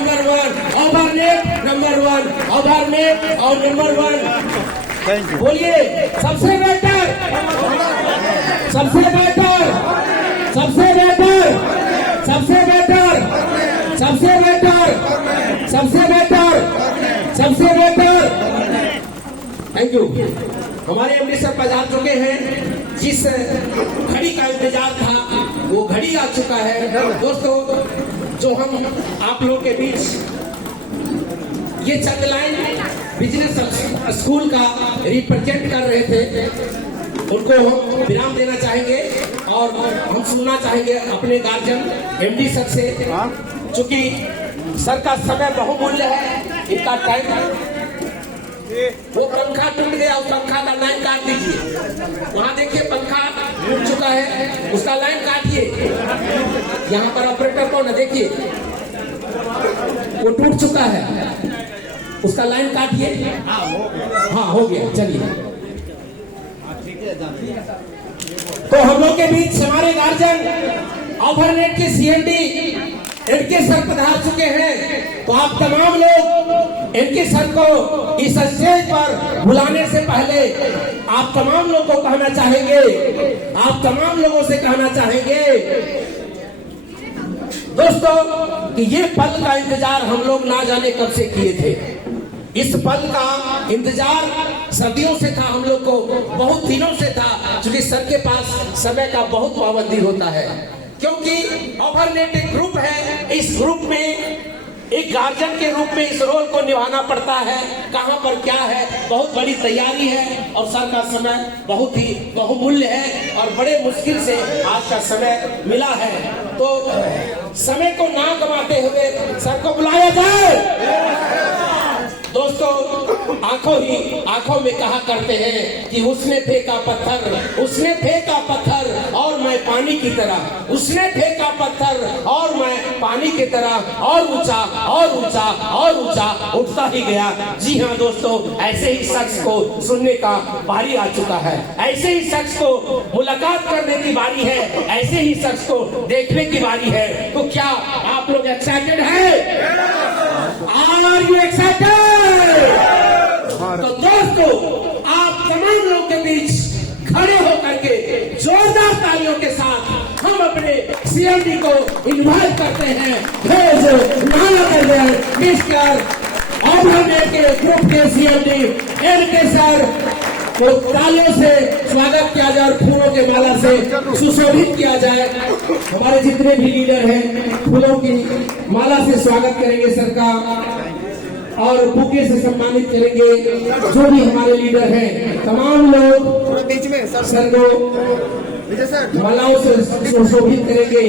Number 1, ओवरनेट number 1, ओवरनेट और number 1। बोलिए सबसे बेहतर, सबसे बेहतर, सबसे बेहतर, सबसे बेहतर, सबसे बेहतर, सबसे बेहतर, सबसे बेहतर। Thank you. हमारे एमडी सर पधार चुके हैं। जिस घड़ी का इंतजार था वो घड़ी आ चुका है। दोस्तों, जो हम आप लोग के बीच ये चंद लाइन बिजनेस स्कूल का रिप्रेजेंट कर रहे थे, उनको हम विराम देना चाहेंगे और हम सुनना चाहेंगे अपने गार्जियन एमडी सर से। चूंकि सर का समय बहुमूल्य है, इनका टाइम। वो पंखा टूट गया, उस पंखा का लाइन काट दीजिए। वहाँ देखिए पंखा टूट चुका है, उसका लाइन काटिए। यहाँ पर ऑपरेटर कौन है देखिए, वो टूट चुका है, उसका लाइन काटिए। हाँ हो गया, चलिए। तो हम लोग के बीच हमारे गार्जियन ओवरनेट के सीएमडी एनके सर पधार चुके हैं। तो आप तमाम लोग एनके सर को इस स्टेज पर बुलाने से पहले आप तमाम लोगों को कहना चाहेंगे, आप तमाम लोगों से कहना चाहेंगे दोस्तों कि ये पल का इंतजार हम लोग ना जाने कब से किए थे। इस पल का इंतजार सदियों से था, हम लोग को बहुत दिनों से था। क्योंकि सर के पास समय का बहुत पाबंदी होता है, क्योंकि ओवरनेट एक ग्रुप है। इस ग्रुप में एक गार्जियन के रूप में इस रोल को निभाना पड़ता है। कहां पर क्या है, बहुत बड़ी तैयारी है और सर का समय बहुत ही बहुमूल्य है और बड़े मुश्किल से आज का समय मिला है। तो समय को ना गंवाते हुए सर को बुलाया जाए। दोस्तों, आंखों में कहा करते हैं कि उसने फेंका पत्थर, उसने फेंका पत्थर और मैं पानी की तरह, उसने फेंका पत्थर और मैं पानी की तरह और ऊंचा और ऊंचा और ऊंचा उठता ही गया। जी हाँ दोस्तों, ऐसे ही शख्स को सुनने का बारी आ चुका है, ऐसे ही शख्स को मुलाकात करने की बारी है, ऐसे ही शख्स को देखने की बारी है। तो क्या आप लोग एक्साइटेड हैं? Are you excited? तो दोस्तों, आप तमाम लोगों के बीच खड़े होकर के जोरदार तालियों के साथ हम अपने सीएमडी को इनवाइट करते हैं। मिस्टर ओवरनेट के ग्रुप के सीएमडी एनके सर को तालियों से स्वागत किया जाए और फूलों के माला से सुशोभित किया जाए। हमारे जितने भी लीडर हैं फूलों की माला से स्वागत करेंगे सर का और बुके से सम्मानित करेंगे। जो भी हमारे लीडर हैं तमाम लोग बीच में सर को मालाओं से सुशोभित करेंगे।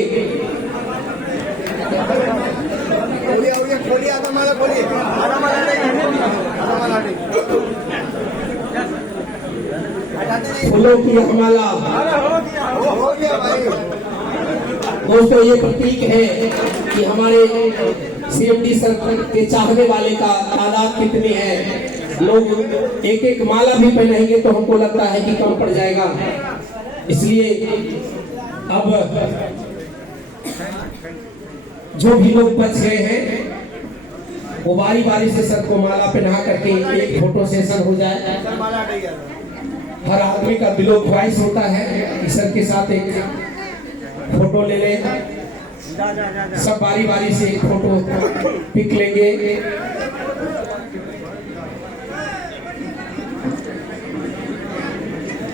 फूलों की माला दोस्तों, ये प्रतीक है कि हमारे सीएमडी सर के चाहने वाले का तादाद कितनी है। लोग एक एक माला भी पहनेंगे तो हमको लगता है कि कम पड़ जाएगा। इसलिए अब जो भी लोग बच गए हैं वो बारी बारी से सर को माला पहना करके एक फोटो सेशन हो जाए। हर आदमी का दिलो ख्वाहिश होता है कि सर के साथ एक फोटो ले लें। सब बारी बारी से एक फोटो पिक लेंगे।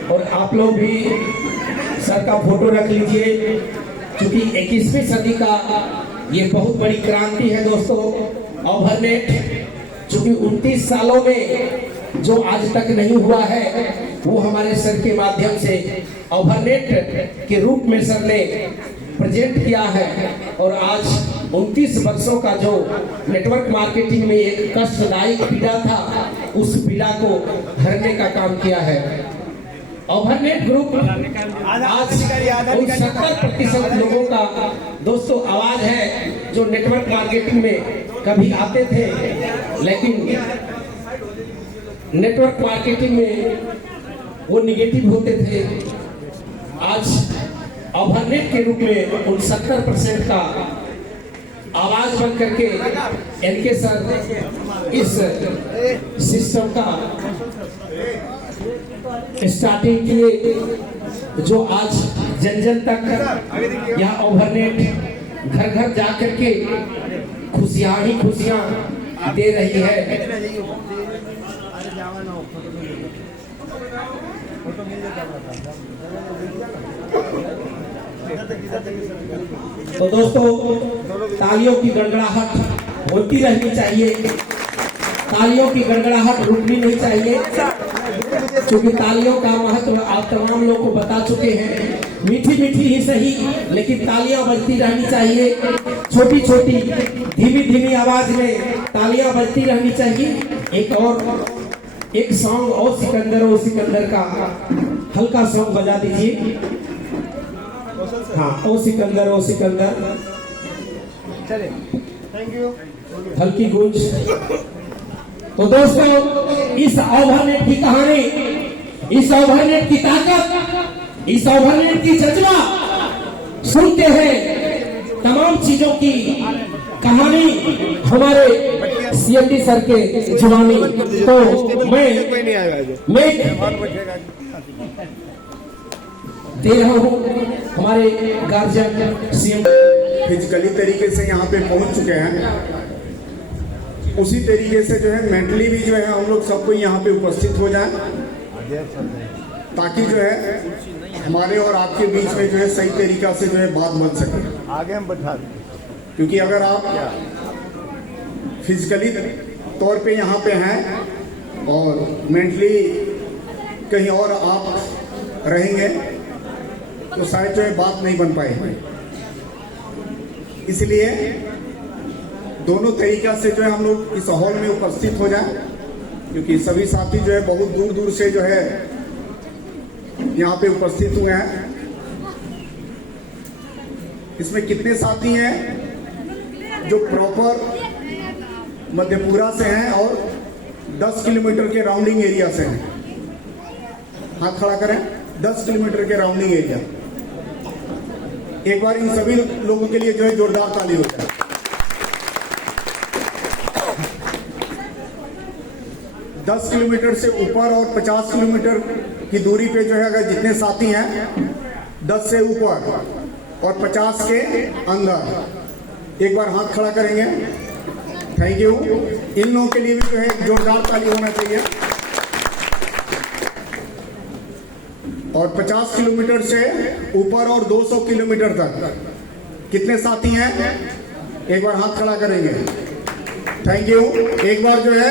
और आप लोग भी सर का फोटो रख लीजिए, क्योंकि 21वीं सदी का ये बहुत बड़ी क्रांति है दोस्तों। ओवरनेट चूंकि 29 सालों में जो आज तक नहीं हुआ है वो हमारे सर के माध्यम से ओवरनेट के रूप में सर ने प्रेजेंट किया है। और आज 29 वर्षों का जो नेटवर्क मार्केटिंग में एक कष्टदायी पीड़ा था, उस पीड़ा को हरने का काम किया है। ओवरनेट ग्रुप आज 70% लोगों का दोस्तों आवाज है जो नेटवर्क मार्केटिंग में कभी आते थे, लेकिन नेटवर्क मार्केटिंग में वो निगेटिव होते थे। आज ओवरनेट के रूप में उन 70% का आवाज बंद करके इनके सर इस सिस्टम का स्टार्टिंग किए, जो आज जन जन तक या ओवरनेट घर घर जा करके खुशियां ही खुशियां दे रही है। तो दोस्तों, तालियों की गड़गड़ाहट होती रहनी चाहिए, तालियों की गड़गड़ाहट रुकनी नहीं चाहिए, क्योंकि तालियों का महत्व आप तमाम लोग को बता चुके हैं। मीठी मीठी ही सही, लेकिन तालियां बजती रहनी चाहिए, छोटी छोटी धीमी धीमी आवाज में तालियां बजती रहनी चाहिए। एक सॉन्ग और सिकंदर का हल्का सॉन्ग बजा दीजिए। हाँ, ओ सिकंदर चले, थैंक यू। हल्की गूंज। तो दोस्तों, इस ओवरनेट की कहानी, इस ओवरनेट की ताकत, इस ओवरनेट की जज्बा सुनते हैं तमाम चीजों की कहानी हमारे सीएमडी सर के जुबानी। तो मैं दे रहा हूँ हमारे गार्जियन सीएम फिजिकली तरीके से यहाँ पे पहुँच चुके हैं, उसी तरीके से जो है मेंटली भी जो है हम लोग सबको यहाँ पे उपस्थित हो जाए, ताकि जो है हमारे और आपके बीच में जो है सही तरीका से जो है बात बन सके। आगे हम बैठा दें, क्योंकि अगर आप फिजिकली तौर पे यहाँ पे हैं और मेंटली कहीं और आप रहेंगे तो शायद जो है बात नहीं बन पाएगी। इसलिए दोनों तरीका से जो है हम लोग इस हॉल में उपस्थित हो जाएं, क्योंकि सभी साथी जो है बहुत दूर दूर से जो है यहाँ पे उपस्थित हुए हैं। इसमें कितने साथी हैं जो प्रॉपर मधेपुरा से हैं और 10 किलोमीटर के राउंडिंग एरिया से हैं? हाथ खड़ा करें। 10 किलोमीटर के राउंडिंग एरिया। एक बार इन सभी लोगों के लिए जो है जोरदार ताली हो जाए। दस किलोमीटर से ऊपर और 50 किलोमीटर की दूरी पे जो है अगर जितने साथी हैं 10 से ऊपर और 50 के अंदर, एक बार हाथ खड़ा करेंगे। Thank you. इन लोगों के लिए भी जो है जोरदार ताली होना चाहिए। और 50 किलोमीटर से ऊपर और 200 किलोमीटर तक कितने साथी हैं? एक बार हाथ खड़ा करेंगे। Thank you. एक बार जो है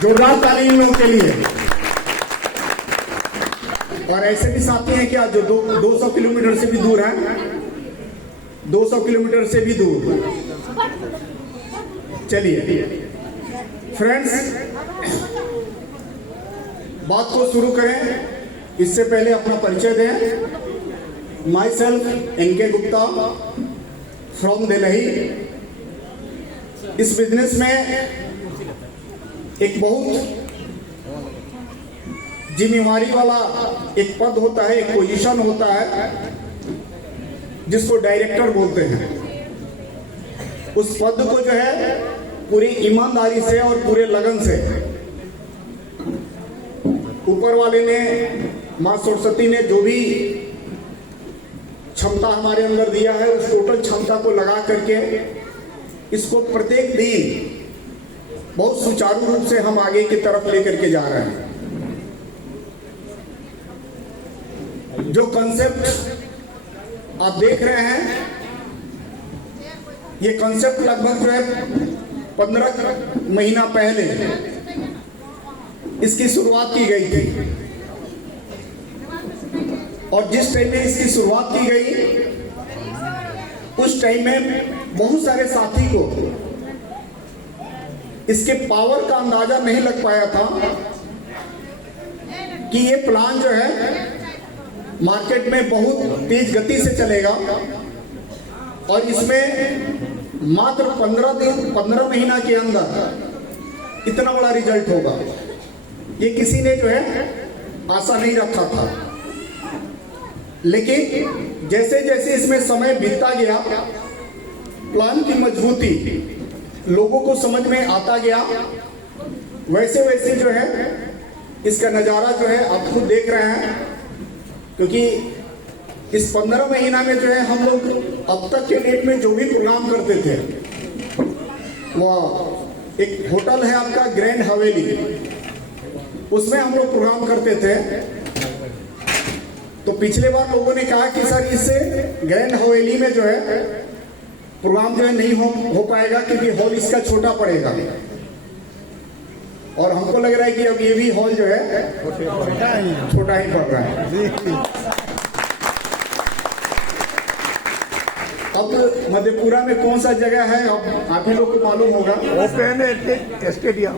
जोरदार ताली इन लोगों के लिए। और ऐसे भी साथी हैं क्या जो 200 किलोमीटर से भी दूर हैं? 200 किलोमीटर से भी दूर। चलिए फ्रेंड्स, बात को शुरू करें। इससे पहले अपना परिचय दें। Myself NK Gupta from Delhi. इस बिजनेस में एक बहुत जिम्मेवारी वाला एक पद होता है, एक पोजीशन होता है, जिसको डायरेक्टर बोलते हैं। उस पद को जो है पूरी ईमानदारी से और पूरे लगन से ऊपर वाले ने, मां सरस्वती ने जो भी क्षमता हमारे अंदर दिया है, उस टोटल क्षमता को लगा करके इसको प्रत्येक दिन बहुत सुचारू रूप से हम आगे की तरफ लेकर के जा रहे हैं। जो कंसेप्ट आप देख रहे हैं, ये कंसेप्ट लगभग जो है 15 महीना पहले इसकी शुरुआत की गई थी। और जिस टाइम में इसकी शुरुआत की गई, उस टाइम में बहुत सारे साथी को इसके पावर का अंदाजा नहीं लग पाया था कि ये प्लान जो है मार्केट में बहुत तेज गति से चलेगा और इसमें मात्र 15 महीना के अंदर इतना बड़ा रिजल्ट होगा, ये किसी ने जो है आशा नहीं रखा था। लेकिन जैसे जैसे इसमें समय बीतता गया, प्लान की मजबूती लोगों को समझ में आता गया, वैसे वैसे जो है इसका नज़ारा जो है आप खुद देख रहे हैं। क्योंकि इस 15 महीना में जो है हम लोग अब तक के डेट में जो भी प्रोग्राम करते थे, वह एक होटल है आपका ग्रैंड हवेली, उसमें हम लोग प्रोग्राम करते थे। तो पिछले बार लोगों ने कहा कि सर इससे ग्रैंड हवेली में जो है प्रोग्राम जो है नहीं हो पाएगा क्योंकि हॉल इसका छोटा पड़ेगा। और हमको लग रहा है कि अब ये भी हॉल जो है छोटा ही पड़ रहा है। अब मधेपुरा में कौन सा जगह है अब आप ही लोग को मालूम होगा। Open stadium,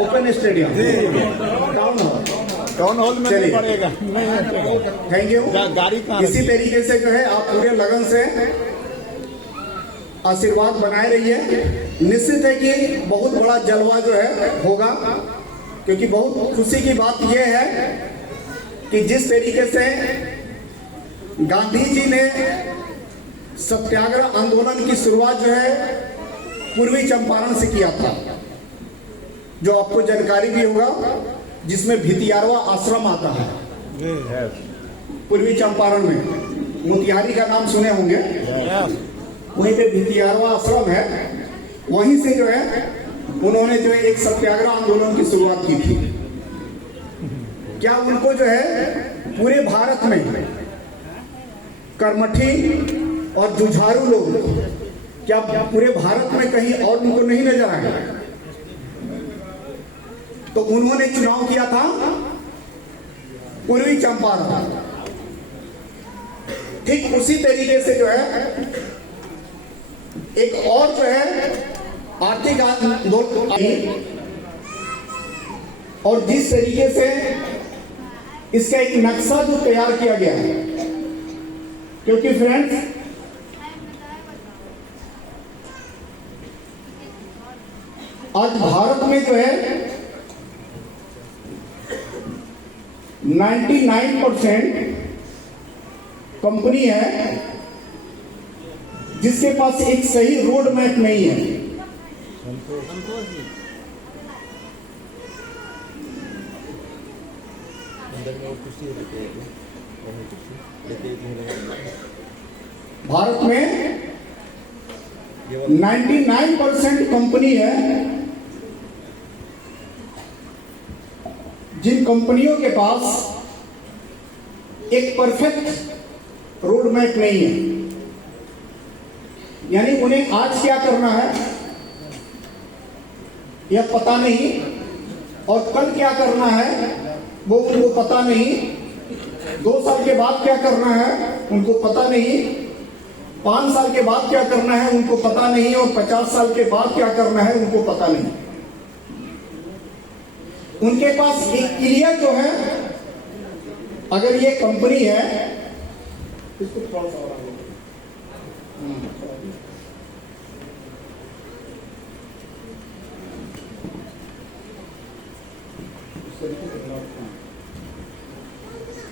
open stadium, town hall में चलिए। नहीं पड़ेगा, नहीं थैंक यू। गाड़ी कहाँ इसी तरीके से जो है आप पूरे लगन से आशीर्वाद बनाए रहिए। निश्चित है कि बहुत बड़ा जलवा जो है होगा, क्योंकि बहुत खुशी की बात यह है कि जिस तरीके से गांधी जी ने सत्याग्रह आंदोलन की शुरुआत जो है पूर्वी चंपारण से किया था, जो आपको जानकारी भी होगा, जिसमें भितियारवा आश्रम आता है पूर्वी चंपारण में। मोतिहारी का नाम सुने होंगे, वहीं पे भितियारवा आश्रम है। वहीं से जो है उन्होंने जो है एक सत्याग्रह आंदोलन की शुरुआत की थी। क्या उनको जो है पूरे भारत में कर्मठी और जुझारू लोग, क्या पूरे भारत में कहीं और उनको नहीं नजर आए? तो उन्होंने चुनाव किया था पूर्वी चंपारण। ठीक उसी तरीके से जो है एक और जो है आर्थिक आंदोलन, और जिस तरीके से इसका एक नक्शा जो तैयार किया गया है, क्योंकि फ्रेंड्स आज भारत में जो है 99% कंपनी है जिसके पास एक सही रोड मैप नहीं है। भारत में 99% कंपनी है जिन कंपनियों के पास एक परफेक्ट रोड मैप नहीं है। यानी उन्हें आज क्या करना है यह पता नहीं, और कल क्या करना है वो उनको पता नहीं, 2 साल के बाद क्या करना है उनको पता नहीं, 5 साल के बाद क्या करना है उनको पता नहीं, और 50 साल के बाद क्या करना है उनको पता नहीं। उनके पास एक क्लियर जो है, अगर ये कंपनी है, इसको थोड़ा सा और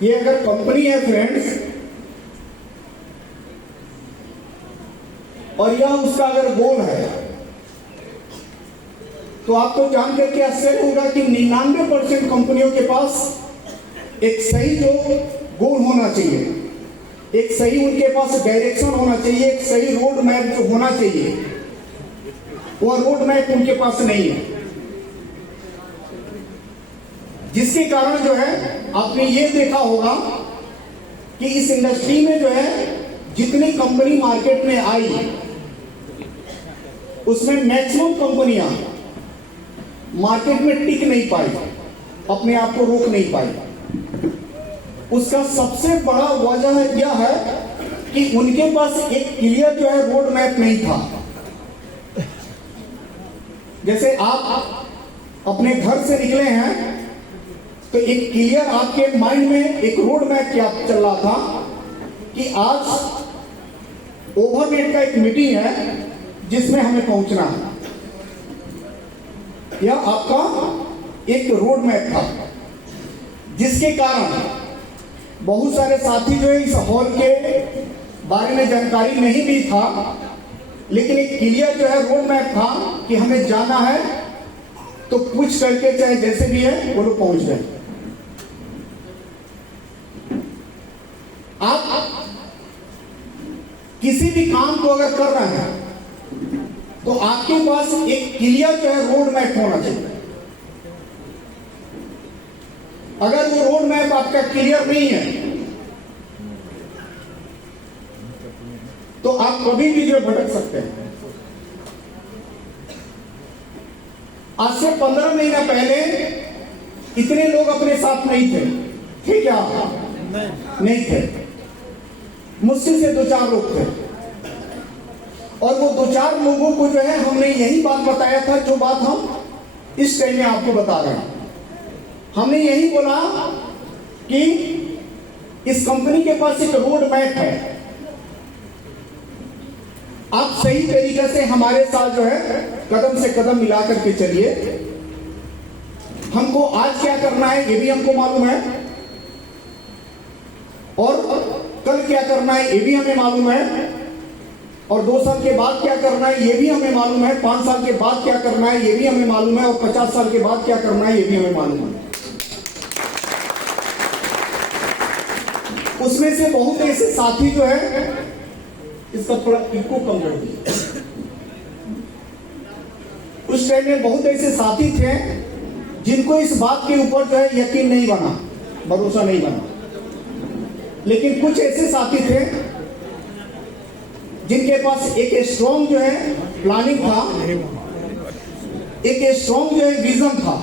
ये अगर कंपनी है फ्रेंड्स, और यह उसका अगर गोल है, तो आपको जान करके आश्चर्य होगा कि 99% कंपनियों के पास एक सही जो गोल होना चाहिए, एक सही उनके पास डायरेक्शन होना चाहिए, एक सही रोड मैप जो होना चाहिए, वह रोड मैप उनके पास नहीं है। जिसके कारण जो है आपने ये देखा होगा कि इस इंडस्ट्री में जो है जितनी कंपनी मार्केट में आई, उसमें मैक्सिमम कंपनियां मार्केट में टिक नहीं पाई, अपने आप को रोक नहीं पाई। उसका सबसे बड़ा वजह यह है कि उनके पास एक क्लियर जो है रोड मैप नहीं था। जैसे आप अपने घर से निकले हैं तो एक क्लियर आपके माइंड में एक रोड मैप क्या चल रहा था कि आज ओवरनेट का एक मीटिंग है जिसमें हमें पहुंचना है। यह आपका एक रोड मैप था, जिसके कारण बहुत सारे साथी जो है इस हॉल के बारे में जानकारी नहीं भी था, लेकिन एक क्लियर जो है रोड मैप था कि हमें जाना है, तो कुछ करके चाहे जैसे भी है वो लोग पहुंच गए। आप किसी भी काम को अगर कर रहे हैं तो आपके पास एक क्लियर जो है रोड मैप होना चाहिए। अगर वो रोड मैप आपका क्लियर नहीं है तो आप कभी भी जो भटक सकते हैं। आज से 15 महीना पहले इतने लोग अपने साथ नहीं थे, थे क्या? नहीं थे। मुश्किल से 2-4 लोग थे, और वो 2-4 लोगों को जो है हमने यही बात बताया था जो बात हम इस टाइम में आपको बता रहे हैं। हमने यही बोला कि इस कंपनी के पास एक रोड मैप है, आप सही तरीके से हमारे साथ जो है कदम से कदम मिला करके चलिए। हमको आज क्या करना है ये भी हमको मालूम है, और कल क्या करना है ये भी हमें मालूम है, और 2 साल के बाद क्या करना है ये भी हमें मालूम है, 5 साल के बाद क्या करना है ये भी हमें मालूम है, और 50 साल के बाद क्या करना है ये भी हमें मालूम है। उसमें से बहुत ऐसे साथी जो है, इसका थोड़ा इको कम कर दिया, उस टाइम में बहुत ऐसे साथी थे जिनको इस बात के ऊपर जो है यकीन नहीं बना, भरोसा नहीं बना। लेकिन कुछ ऐसे साथी थे जिनके पास एक स्ट्रॉन्ग जो है प्लानिंग था, एक स्ट्रॉन्ग जो है विजन था।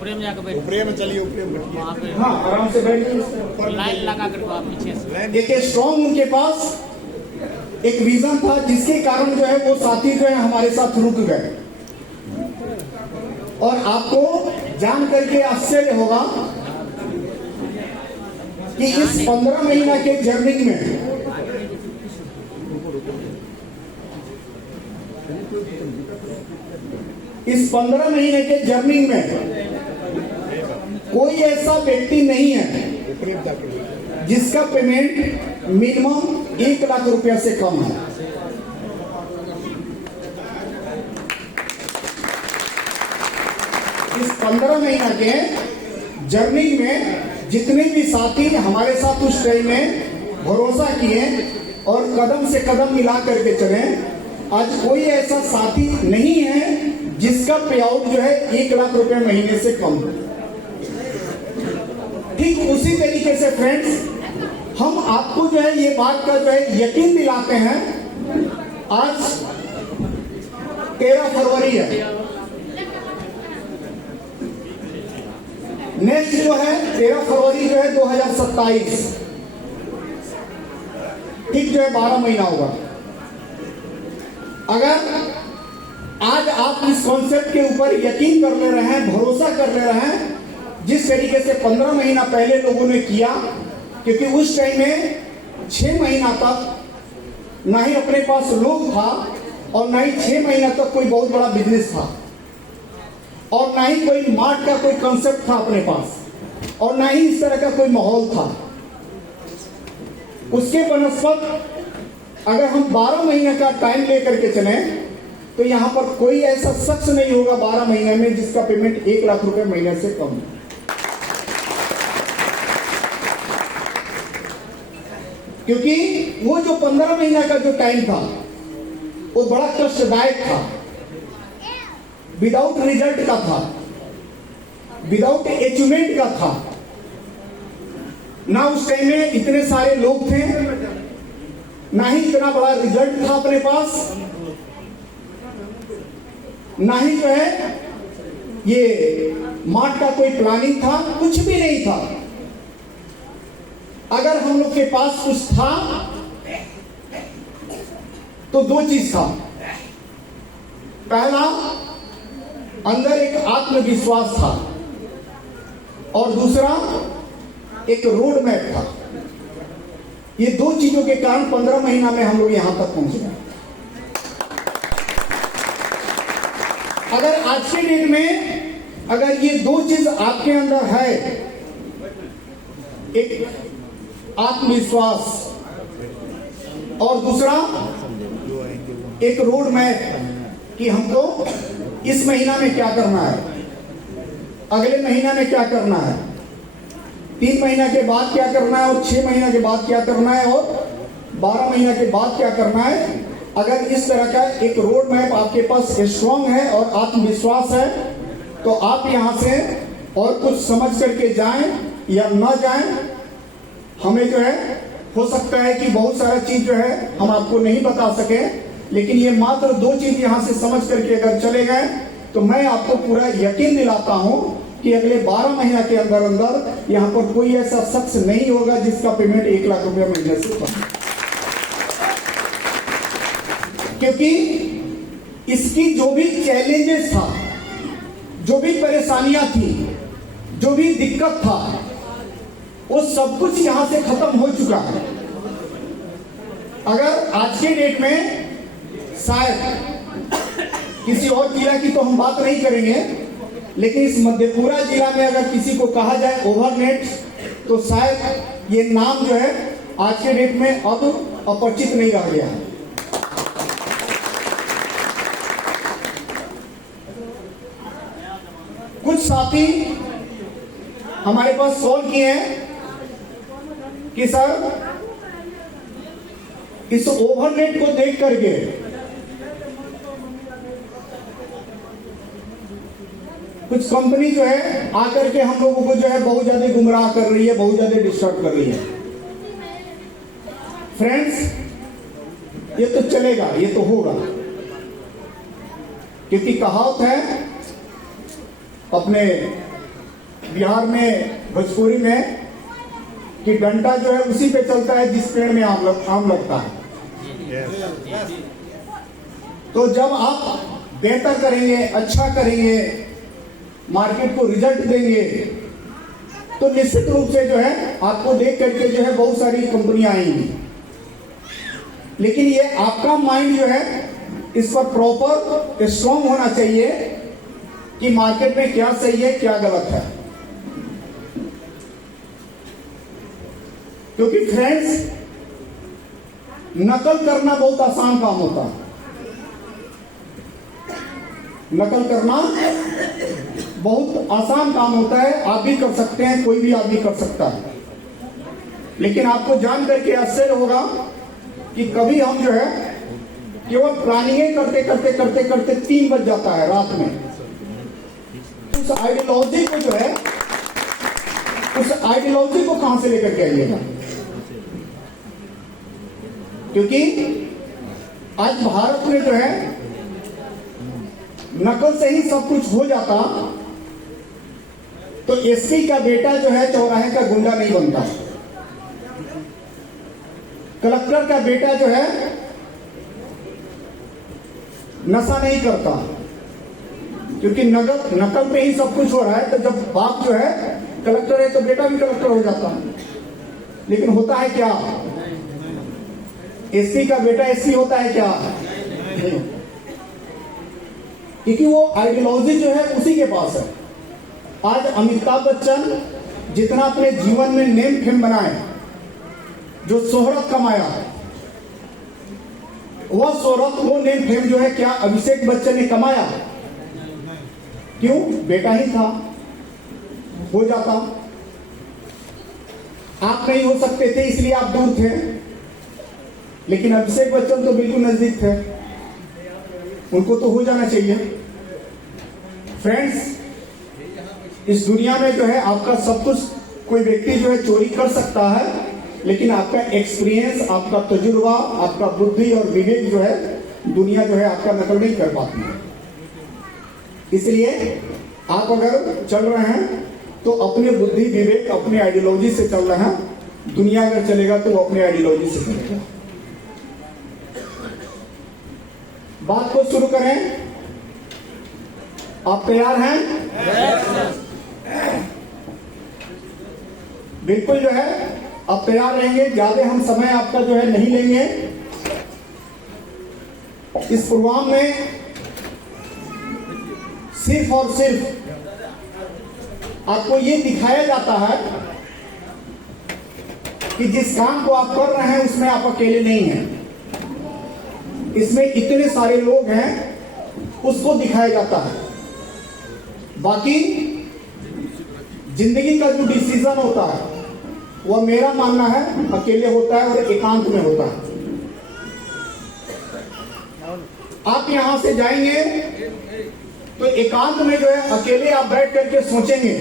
प्रेम जाकर बैठ, प्रेम चलिए, प्रेम बैठिए। वहाँ पे हाँ, आराम से बैठिए। लाइन लगा कर आप पीछे से। एक स्ट्रॉन्ग उनके पास एक विजन था, जिसके कारण जो है वो साथी जो है हमारे साथ रुक गए। और आपको जान करके आश्चर्य होगा कि इस 15 महीना के जर्नी में इस 15 महीने के जर्नी में कोई ऐसा व्यक्ति नहीं है जिसका पेमेंट मिनिमम 1 लाख रुपया से कम है। इस 15 महीना के जर्नी में जितने भी साथी हमारे साथ उस टाइम में भरोसा किए और कदम से कदम मिला करके चले, आज कोई ऐसा साथी नहीं है जिसका पे आउट जो है 1 लाख रुपए महीने से कम है। ठीक उसी तरीके से फ्रेंड्स, हम आपको जो है ये बात का जो है यकीन दिलाते हैं। आज 13 फरवरी है, नेक्स्ट जो है 13 फरवरी जो है 2027, ठीक जो है 12 महीना होगा। अगर आज आप इस कॉन्सेप्ट के ऊपर यकीन कर ले रहे हैं, भरोसा कर ले रहे हैं, जिस तरीके से 15 महीना पहले लोगों ने किया, क्योंकि उस टाइम में 6 महीना तक ना ही अपने पास लोग था, और ना ही 6 महीना तक कोई बहुत बड़ा बिजनेस था, और ना ही कोई मार्ट का कोई कंसेप्ट था अपने पास, और ना ही इस तरह का कोई माहौल था। उसके बनस्पत अगर हम 12 महीने का टाइम लेकर के चले तो यहां पर कोई ऐसा शख्स नहीं होगा 12 महीने में जिसका पेमेंट 1 लाख रुपए महीने से कम है। क्योंकि वो जो 15 महीना का जो टाइम था वो बड़ा कष्टदायक था, विदाउट रिजल्ट का था, विदाउट अचीवमेंट का था। ना उस टाइम में इतने सारे लोग थे, ना ही इतना बड़ा रिजल्ट था अपने पास, ना ही जो है ये मार्ट का कोई प्लानिंग था, कुछ भी नहीं था। अगर हम लोग के पास कुछ था तो 2 चीज था। पहला, अंदर एक आत्मविश्वास था, और दूसरा एक रोड मैप था। ये 2 चीजों के कारण 15 महीना में हम लोग यहां तक पहुंच गए। अगर आज के डेट में अगर ये 2 चीज आपके अंदर है, एक आत्मविश्वास और दूसरा एक रोड मैप कि हमको इस महीना में क्या करना है, अगले महीना में क्या करना है, 3 महीना के बाद क्या करना है और 6 महीना के बाद क्या करना है और 12 महीना के बाद क्या करना है। अगर इस तरह का एक रोड मैप आपके पास स्ट्रांग है और आत्मविश्वास है तो आप यहाँ से और कुछ समझ करके जाएं या न जाएं। हमें जो है हो सकता है कि बहुत सारा चीज जो है हम आपको नहीं बता सके, लेकिन ये मात्र 2 चीज यहाँ से समझ करके अगर चले गए तो मैं आपको पूरा यकीन दिलाता हूँ कि अगले 12 महीना के अंदर अंदर यहाँ पर कोई ऐसा शख्स नहीं होगा जिसका पेमेंट 1 लाख रुपया महीने से कम। क्योंकि इसकी जो भी चैलेंजेस था, जो भी परेशानियां थी, जो भी दिक्कत था, वो सब कुछ यहां से खत्म हो चुका है। अगर आज के डेट में शायद किसी और जिला की तो हम बात नहीं करेंगे, लेकिन इस मधेपुरा जिला में अगर किसी को कहा जाए ओवरनेट तो शायद ये नाम जो है आज के डेट में अब अपरिचित नहीं रह गया है। कुछ साथी हमारे पास सवाल किए हैं कि सर इस ओवरनेट को देख करके कुछ कंपनी जो है आकर के हम लोगों को जो है बहुत ज्यादा गुमराह कर रही है, बहुत ज्यादा डिस्टर्ब कर रही है। फ्रेंड्स, ये तो चलेगा, ये तो होगा, क्योंकि कहावत है अपने बिहार में, भोजपुरी में, कि डंडा जो है उसी पे चलता है जिस पेड़ में आम लगता है। तो जब आप बेहतर करेंगे, अच्छा करेंगे, मार्केट को रिजल्ट देंगे, तो निश्चित रूप से जो है आपको देख करके जो है बहुत सारी कंपनियां आएंगी। लेकिन ये आपका माइंड जो है इस पर प्रॉपर स्ट्रांग होना चाहिए कि मार्केट में क्या सही है, क्या गलत है। क्योंकि फ्रेंड्स, नकल करना बहुत आसान काम होता है। नकल करना बहुत आसान काम होता है, आप भी कर सकते हैं, कोई भी आदमी कर सकता है। लेकिन आपको जान करके आश्चर्य होगा कि कभी हम जो है केवल प्लानिंग करते करते करते करते 3 बज जाता है रात में। उस आइडियोलॉजी को जो है, उस आइडियोलॉजी को कहां से लेकर के आइएगा? क्योंकि आज भारत में जो है नकल से ही सब कुछ हो जाता तो एसपी का बेटा जो है चौराहे का गुंडा नहीं बनता, कलेक्टर का बेटा जो है नशा नहीं करता, क्योंकि नकल पे ही सब कुछ हो रहा है। तो जब बाप जो है कलेक्टर है तो बेटा भी कलेक्टर हो जाता है। लेकिन होता है क्या? एसपी का बेटा एसपी होता है क्या? नहीं, क्योंकि वो आइडियोलॉजी जो है उसी के पास है। आज अमिताभ बच्चन जितना अपने जीवन में नेम फेम बनाए, जो शोहरत कमाया, वह शोहरत, वो नेम फेम जो है क्या अभिषेक बच्चन ने कमाया? क्यों? बेटा ही था, हो जाता। आप नहीं हो सकते थे इसलिए आप दूर थे, लेकिन अभिषेक बच्चन तो बिल्कुल नजदीक थे, उनको तो हो जाना चाहिए। फ्रेंड्स, इस दुनिया में जो है आपका सब कुछ कोई व्यक्ति जो है चोरी कर सकता है, लेकिन आपका एक्सपीरियंस, आपका तजुर्बा, आपका बुद्धि और विवेक जो है दुनिया जो है आपका नकल नहीं कर पाती है। इसलिए आप अगर चल रहे हैं तो अपने बुद्धि, विवेक, अपने आइडियोलॉजी से चल रहे हैं। दुनिया अगर चलेगा तो वो अपने आइडियोलॉजी से चलेगा। बात को शुरू करें। आप तैयार हैं? बिल्कुल जो है आप तैयार रहेंगे। ज्यादा हम समय आपका जो है नहीं लेंगे। इस प्रोग्राम में सिर्फ और सिर्फ आपको ये दिखाया जाता है कि जिस काम को आप कर रहे हैं उसमें आप अकेले नहीं हैं। इसमें इतने सारे लोग हैं उसको दिखाया जाता है। बाकी जिंदगी का जो डिसीजन होता है वह मेरा मानना है अकेले होता है और एकांत में होता है। आप यहां से जाएंगे तो एकांत में जो है अकेले आप बैठ करके सोचेंगे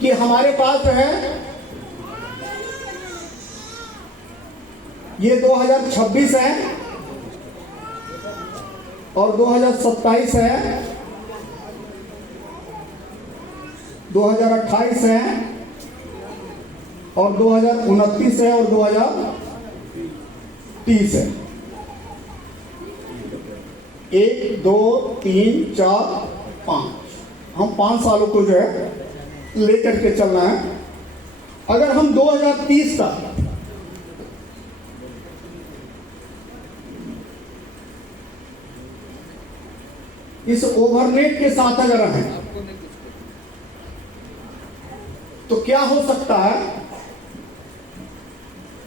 कि हमारे पास जो है ये 2026 है और 2027 है, 2028 है और 2029 है और 2030 है। 1 2 3 4 5 हम 5 सालों को जो है लेकर के चलना है। अगर हम 2030 तक इस ओवरनेट के साथ अगर हैं तो क्या हो सकता है,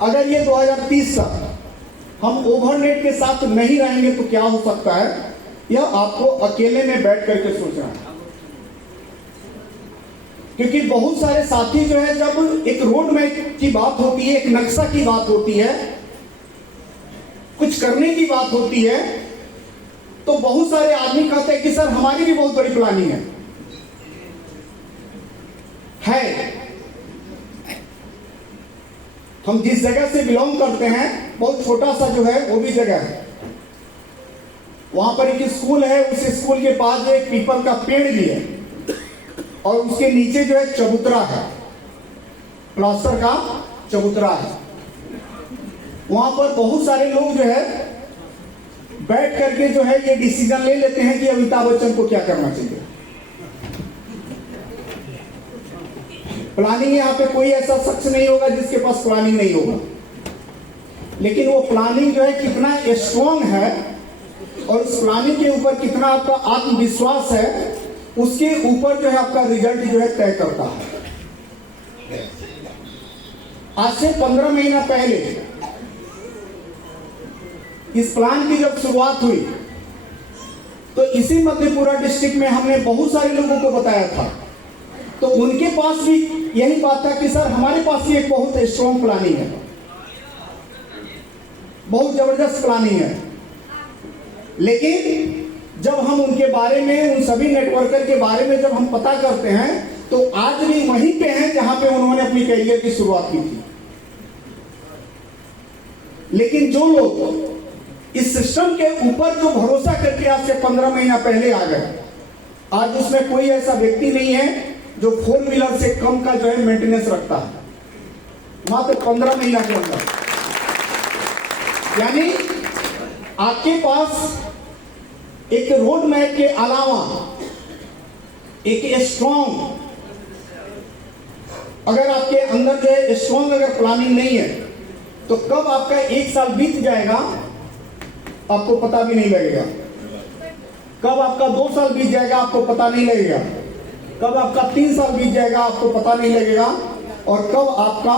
अगर ये 2030 तक हम ओवरनेट के साथ नहीं रहेंगे तो क्या हो सकता है, यह आपको अकेले में बैठ करके सोचना है। क्योंकि बहुत सारे साथी जो है जब एक रोड मैप की बात होती है, एक नक्शा की बात होती है, कुछ करने की बात होती है, तो बहुत सारे आदमी कहते हैं कि सर हमारी भी बहुत बड़ी प्लानिंग है। हम जिस जगह से बिलोंग करते हैं बहुत छोटा सा जो है वो भी जगह है, वहां पर एक स्कूल है, उस स्कूल के पास जो एक पीपल का पेड़ भी है और उसके नीचे जो है चबूतरा है, प्लास्टर का चबूतरा है। वहां पर बहुत सारे लोग जो है बैठ करके जो है ये डिसीजन ले लेते हैं कि अमिताभ बच्चन को क्या करना चाहिए। प्लानिंग यहाँ पे कोई ऐसा शख्स नहीं होगा जिसके पास प्लानिंग नहीं होगा, लेकिन वो प्लानिंग जो है कितना स्ट्रॉन्ग है और उस प्लानिंग के ऊपर कितना आपका आत्मविश्वास है, उसके ऊपर जो है आपका रिजल्ट जो है तय करता है। आज से 15 महीना पहले इस प्लान की जब शुरुआत हुई तो इसी मधेपुरा डिस्ट्रिक्ट में हमने बहुत सारे लोगों को बताया था, तो उनके पास भी यही बात था कि सर हमारे पास भी एक बहुत स्ट्रॉन्ग प्लानिंग है, बहुत जबरदस्त प्लानिंग है। लेकिन जब हम उनके बारे में, उन सभी नेटवर्कर के बारे में जब हम पता करते हैं तो आज भी वहीं पे हैं जहां पे उन्होंने अपनी करियर की शुरुआत की थी। लेकिन जो लोग इस सिस्टम के ऊपर जो भरोसा करके आज से 15 महीना पहले आ गए, आज उसमें कोई ऐसा व्यक्ति नहीं है जो 4 व्हीलर से कम का जो है मेंटेनेंस रखता है मात्र 15 महीना के अंदर। यानी आपके पास एक रोड मैप के अलावा एक स्ट्रॉन्ग, अगर आपके अंदर जो है स्ट्रॉन्ग अगर प्लानिंग नहीं है तो कब आपका 1 साल बीत जाएगा आपको पता भी नहीं लगेगा, कब आपका 2 साल बीत जाएगा आपको पता नहीं लगेगा, कब आपका 3 साल बीत जाएगा आपको पता नहीं लगेगा, और कब आपका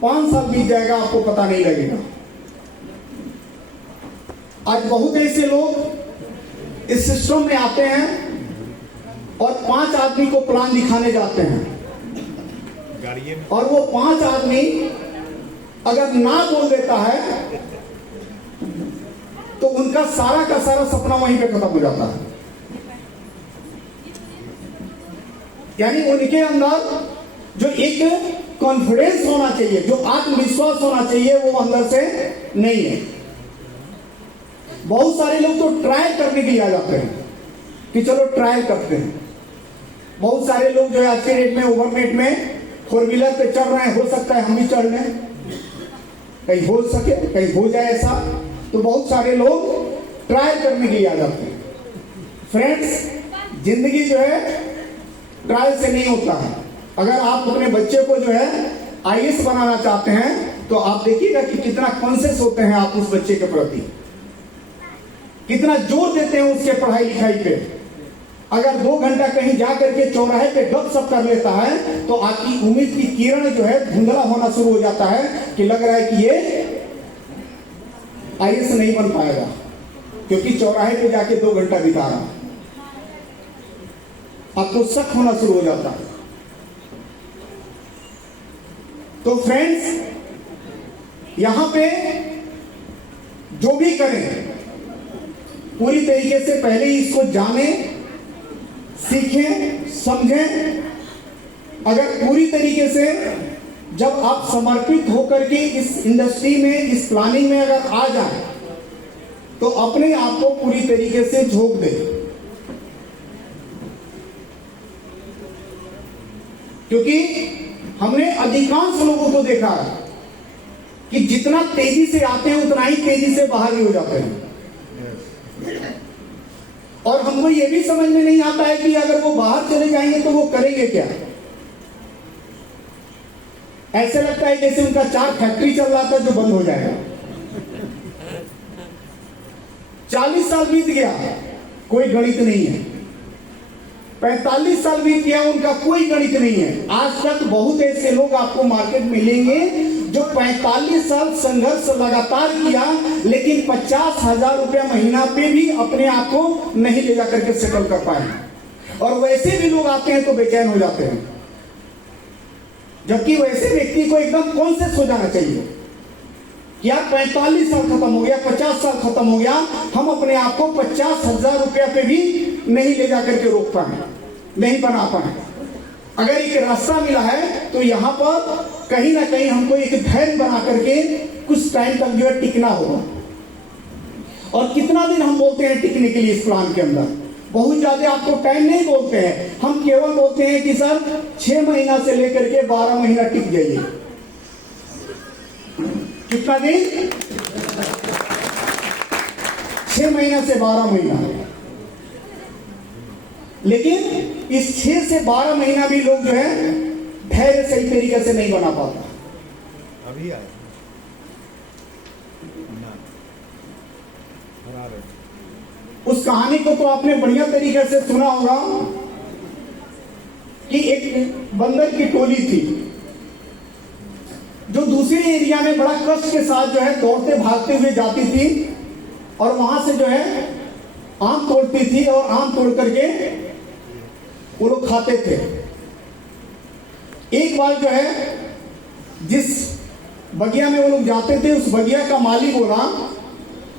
5 साल बीत जाएगा आपको पता नहीं लगेगा। आज बहुत ऐसे लोग इस सिस्टम में आते हैं और 5 आदमी को प्लान दिखाने जाते हैं, और वो 5 आदमी अगर ना बोल देता है तो उनका सारा का सारा सपना वहीं पे खत्म हो जाता है। यानी उनके अंदर जो एक कॉन्फिडेंस होना चाहिए, जो आत्मविश्वास होना चाहिए, वो अंदर से नहीं है। बहुत सारे लोग तो ट्रायल करने के लिए आ जाते हैं कि चलो ट्रायल करते हैं। बहुत सारे लोग जो है आज के डेट में ओवरनेट में 4 व्हीलर पे चढ़ रहे हैं, हो सकता है हम भी चढ़ लें, कहीं हो सके, कहीं हो जाए ऐसा, तो बहुत सारे लोग ट्रायल करने के लिए आ जाते हैं। फ्रेंड्स, जिंदगी जो है ट्रायल से नहीं होता है। अगर आप अपने बच्चे को जो है IAS बनाना चाहते हैं तो आप देखिएगा कि कितना कॉन्शियस होते हैं आप उस बच्चे के प्रति, कितना जोर देते हैं उसके पढ़ाई लिखाई पे। अगर 2 घंटा कहीं जा करके चौराहे पे गपशप कर लेता है तो आपकी उम्मीद की किरण जो है धुंधला होना शुरू हो जाता है कि लग रहा है कि ये आईएएस नहीं बन पाएगा, क्योंकि चौराहे पे जाके 2 घंटा बिता रहा, आपको शक होना शुरू हो जाता है। तो फ्रेंड्स, यहां पे जो भी करें पूरी तरीके से पहले ही इसको जानें, सीखें, समझें। अगर पूरी तरीके से जब आप समर्पित होकर के इस इंडस्ट्री में, इस प्लानिंग में अगर आ जाए, तो अपने आप को पूरी तरीके से झोंक दें। क्योंकि हमने अधिकांश लोगों को देखा है कि जितना तेजी से आते हैं उतना ही तेजी से बाहर भी हो जाते हैं। और हमको यह भी समझ में नहीं आता है कि अगर वो बाहर चले जाएंगे तो वो करेंगे क्या। ऐसे लगता है जैसे उनका 4 फैक्ट्री चल रहा था जो बंद हो जाएगा। 40 साल बीत गया, कोई गणित नहीं है। 45 साल बीत गया, उनका कोई गणित नहीं है। आज तक बहुत ऐसे लोग आपको मार्केट में मिलेंगे जो 45 साल संघर्ष लगातार किया, लेकिन 50,000 रुपया महीना पे भी अपने आप को नहीं ले जाकर के सेटल कर पाए। और वैसे भी लोग आते हैं तो बेचैन हो जाते हैं, जबकि वैसे व्यक्ति को एकदम कॉन्शियस हो जाना चाहिए कि यार 45 साल खत्म हो गया, 50 साल खत्म हो गया, हम अपने आप को 50,000 रुपया पे भी नहीं ले जाकर के रोक पाए, नहीं बना पाए। अगर एक रास्ता मिला है तो यहाँ पर कहीं ना कहीं हमको एक धैर्य बना करके कुछ टाइम तक जो है टिकना होगा। और कितना दिन हम बोलते हैं टिकने के लिए इस प्लान के अंदर? बहुत ज्यादा आपको टाइम नहीं बोलते हैं, हम केवल बोलते हैं कि सर 6 महीना से लेकर के 12 महीना टिक जाइए। कितना दिन? 6 महीना से 12 महीना। लेकिन इस 6 से 12 महीना भी लोग जो है धैर्य सही तरीके से नहीं बना पाता। अभी आए उस कहानी को तो आपने बढ़िया तरीके से सुना होगा कि एक बंदर की टोली थी जो दूसरे एरिया में बड़ा कष्ट के साथ जो है दौड़ते भागते हुए जाती थी और वहां से जो है आम तोड़ती थी और आम तोड़ करके वो लोग खाते थे। एक बार जो है जिस बगिया में वो लोग जाते थे उस बगिया का माली बोला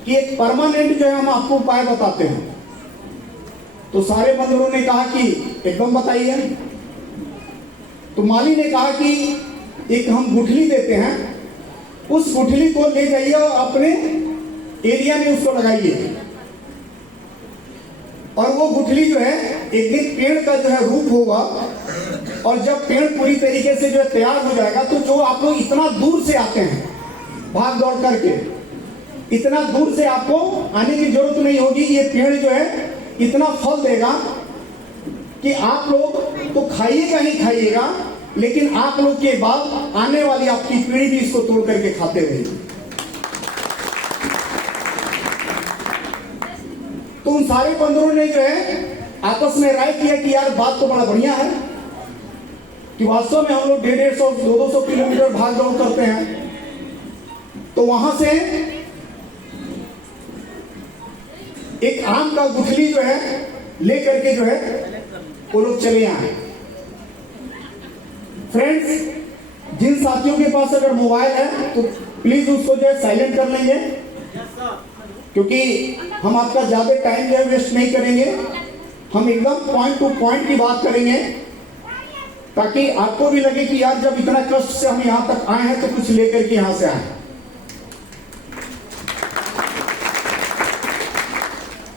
कि एक परमानेंट जो है हम आपको उपाय बताते हैं। तो सारे बंदरों ने कहा कि एकदम बताइए। तो माली ने कहा कि एक हम गुठली देते हैं, उस गुठली को ले जाइए और अपने एरिया में उसको लगाइए। और वो गुठली जो है एक दिन पेड़ का जो है रूप होगा और जब पेड़ पूरी तरीके से जो है तैयार हो जाएगा तो जो आप लोग इतना दूर से आते हैं भाग दौड़ करके, इतना दूर से आपको आने की जरूरत नहीं होगी। ये पेड़ जो है इतना फल देगा कि आप लोग तो खाइएगा ही खाइएगा, लेकिन आप लोग के बाद आने वाली आपकी पीढ़ी भी इसको तोड़ करके खाते रहेगी। तो उन सारे बंदरों ने जो है आपस में राय किया कि यार बात तो बड़ा बढ़िया है कि वास्तव में हम लोग 150-200 किलोमीटर भाग दौड़ करते हैं। तो वहां से एक आम का गुठली जो है लेकर के जो है वो लोग चले आए। फ्रेंड्स, जिन साथियों के पास अगर मोबाइल है तो प्लीज उसको जो है साइलेंट कर लेंगे, क्योंकि हम आपका ज्यादा टाइम जो है वेस्ट नहीं करेंगे। हम एकदम पॉइंट टू पॉइंट की बात करेंगे ताकि आपको भी लगे कि यार जब इतना कष्ट से हम यहां तक आए हैं तो कुछ लेकर के यहां से आए।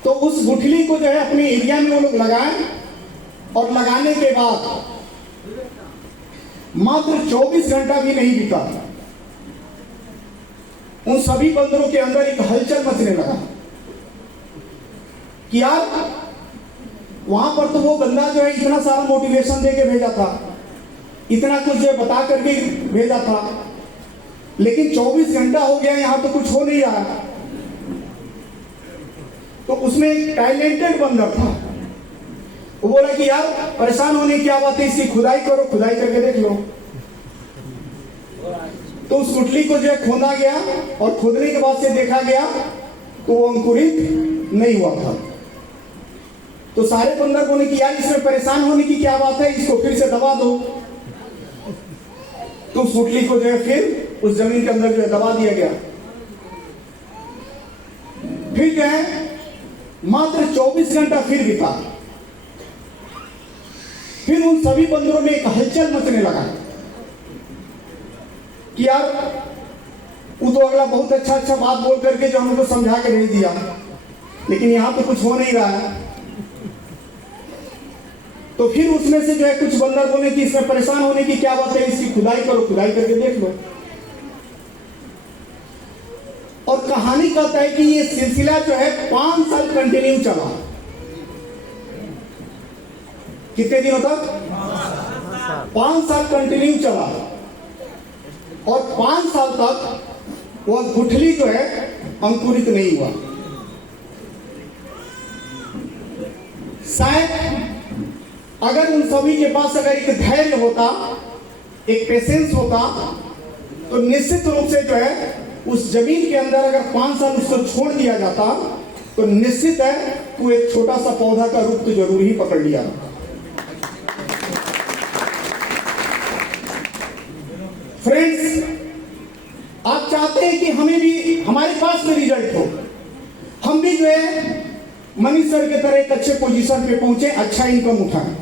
तो उस गुठली को जो है अपने एरिया में वो लोग लगाएं और लगाने के बाद मात्र 24 घंटा भी नहीं बीता, उन सभी बंदरों के अंदर एक हलचल मचने लगा कि यार वहां पर तो वो बंदा जो है इतना सारा मोटिवेशन देके भेजा था, इतना कुछ जो है बता करके भेजा था, लेकिन 24 घंटा हो गया यहां तो कुछ हो नहीं रहा। तो उसमें एक टैलेंटेड बंदर था, वो बोला कि यार परेशान होने की क्या बात है, इसकी खुदाई करो, खुदाई करके देख लो। तो उस गुठली को जो है खोदा गया और खोदने के बाद से देखा गया तो वो अंकुरित नहीं हुआ था। तो सारे बंदर बोले कि यार इसमें परेशान होने की क्या बात है, इसको फिर से दबा दो। तो उस गुठली को जो है फिर उस जमीन के अंदर जो है दबा दिया गया। फिर जो है मात्र 24 घंटा फिर बीता। फिर उन सभी बंदरों में एक हलचल मचने लगा कि यार वो तो अगला बहुत अच्छा बात बोल करके जो हमको समझा के भेज दिया, लेकिन यहां तो कुछ हो नहीं रहा है। तो फिर उसमें से जो है कुछ बंदर बोले कि इसमें परेशान होने की क्या बात है, इसकी खुदाई करो, खुदाई करके देख लो। और कहानी कहता है कि ये सिलसिला जो है 5 साल कंटिन्यू चला। कितने दिनों तक? 5 साल कंटिन्यू चला। और 5 साल तक वह गुठली जो है अंकुरित नहीं हुआ। शायद अगर उन सभी के पास अगर एक धैर्य होता, एक पेशेंस होता, तो निश्चित रूप से जो है उस जमीन के अंदर अगर 5 साल उसको छोड़ दिया जाता तो निश्चित है वो एक छोटा सा पौधा का रूप तो जरूर ही पकड़ लिया। फ्रेंड्स, आप चाहते हैं कि हमें भी हमारे पास में रिजल्ट हो, हम भी जो है मनीष सर के तरह एक अच्छे पोजीशन पे पहुंचे, अच्छा इनकम उठाएं।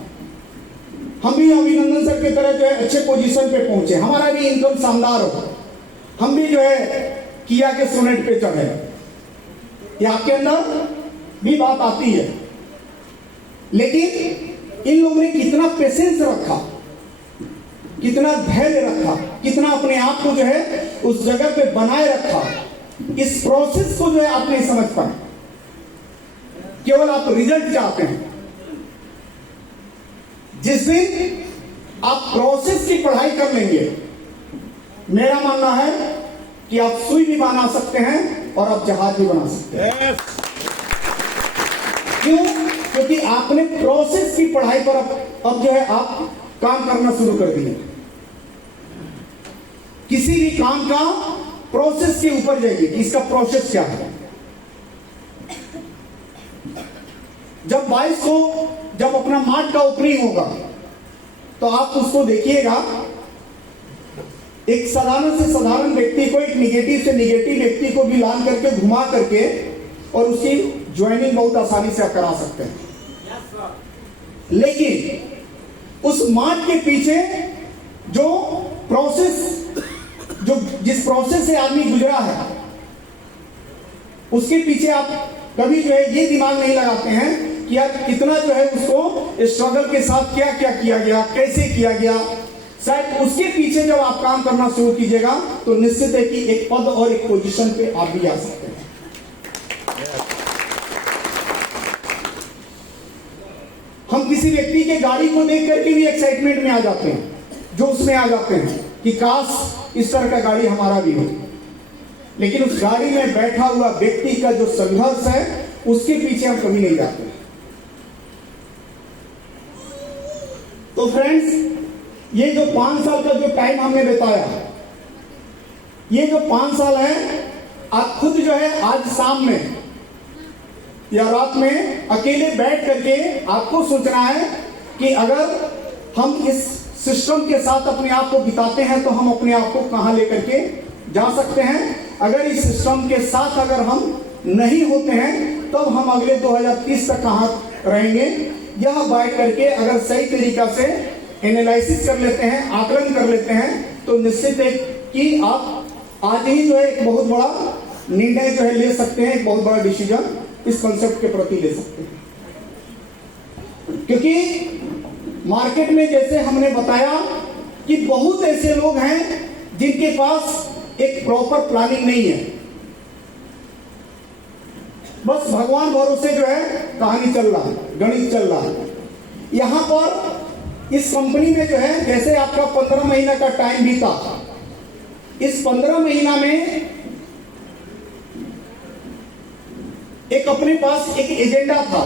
हम भी अभिनंदन सर की तरह जो है अच्छे पोजीशन पे पहुंचे, हमारा भी इनकम शानदार हो, हम भी जो है किया के सोनेट पे चढ़े। ये आपके अंदर भी बात आती है, लेकिन इन लोगों ने कितना पेशेंस रखा, कितना धैर्य रखा, कितना अपने आप को जो है उस जगह पे बनाए रखा, इस प्रोसेस को जो है आप नहीं समझ पाए। केवल आप रिजल्ट चाहते हैं। जिस दिन आप प्रोसेस की पढ़ाई कर लेंगे, मेरा मानना है कि आप सुई भी बना सकते हैं और आप जहाज भी बना सकते हैं। क्यों? क्योंकि आपने प्रोसेस की पढ़ाई पर अब जो है आप काम करना शुरू कर दिए। किसी भी काम का प्रोसेस के ऊपर जाइए कि इसका प्रोसेस क्या है। जब 22 को जब अपना मार्ट का ओपनिंग होगा तो आप उसको देखिएगा, एक साधारण से साधारण व्यक्ति को, एक निगेटिव से निगेटिव व्यक्ति को भी लान करके घुमा करके और उसकी ज्वाइनिंग बहुत आसानी से आप करा सकते हैं। लेकिन उस मार्ट के पीछे जो प्रोसेस, जो जिस प्रोसेस से आदमी गुजरा है, उसके पीछे आप कभी जो है ये दिमाग नहीं लगाते हैं कि यार कितना जो है उसको स्ट्रगल के साथ क्या क्या किया गया, कैसे किया गया। शायद उसके पीछे जब आप काम करना शुरू कीजिएगा तो निश्चित है कि एक पद और एक पोजीशन पे आप भी आ सकते हैं। हम किसी व्यक्ति के गाड़ी को देख करके भी एक्साइटमेंट में आ जाते हैं, जो उसमें आ जाते हैं कि काश इस तरह का गाड़ी हमारा भी हो। लेकिन उस गाड़ी में बैठा हुआ व्यक्ति का जो संघर्ष है उसके पीछे हम कभी नहीं जाते। तो फ्रेंड्स, ये जो 5 साल का जो टाइम हमने बताया, ये जो 5 साल है, आप खुद जो है आज शाम में या रात में अकेले बैठ करके आपको सोचना है कि अगर हम इस सिस्टम के साथ अपने आप को बिताते हैं तो हम अपने आप को कहां लेकर के जा सकते हैं। अगर इस सिस्टम के साथ अगर हम नहीं होते हैं तब हम अगले 2030 तक कहां रहेंगे। यह बैठ करके अगर सही तरीका से एनालिसिस कर लेते हैं, आकलन कर लेते हैं, तो निश्चित है कि आप आज ही जो है एक बहुत बड़ा निर्णय जो है ले सकते हैं, एक बहुत बड़ा डिसीजन इस कॉन्सेप्ट के प्रति ले सकते हैं। क्योंकि मार्केट में जैसे हमने बताया कि बहुत ऐसे लोग हैं जिनके पास एक प्रॉपर प्लानिंग नहीं है, बस भगवान भरोसे जो है कहानी चल रहा है, गणित चल रहा है। यहां पर इस कंपनी में जो है जैसे आपका 15 महीना का टाइम बीता, इस 15 महीना में एक अपने पास एक एजेंडा था,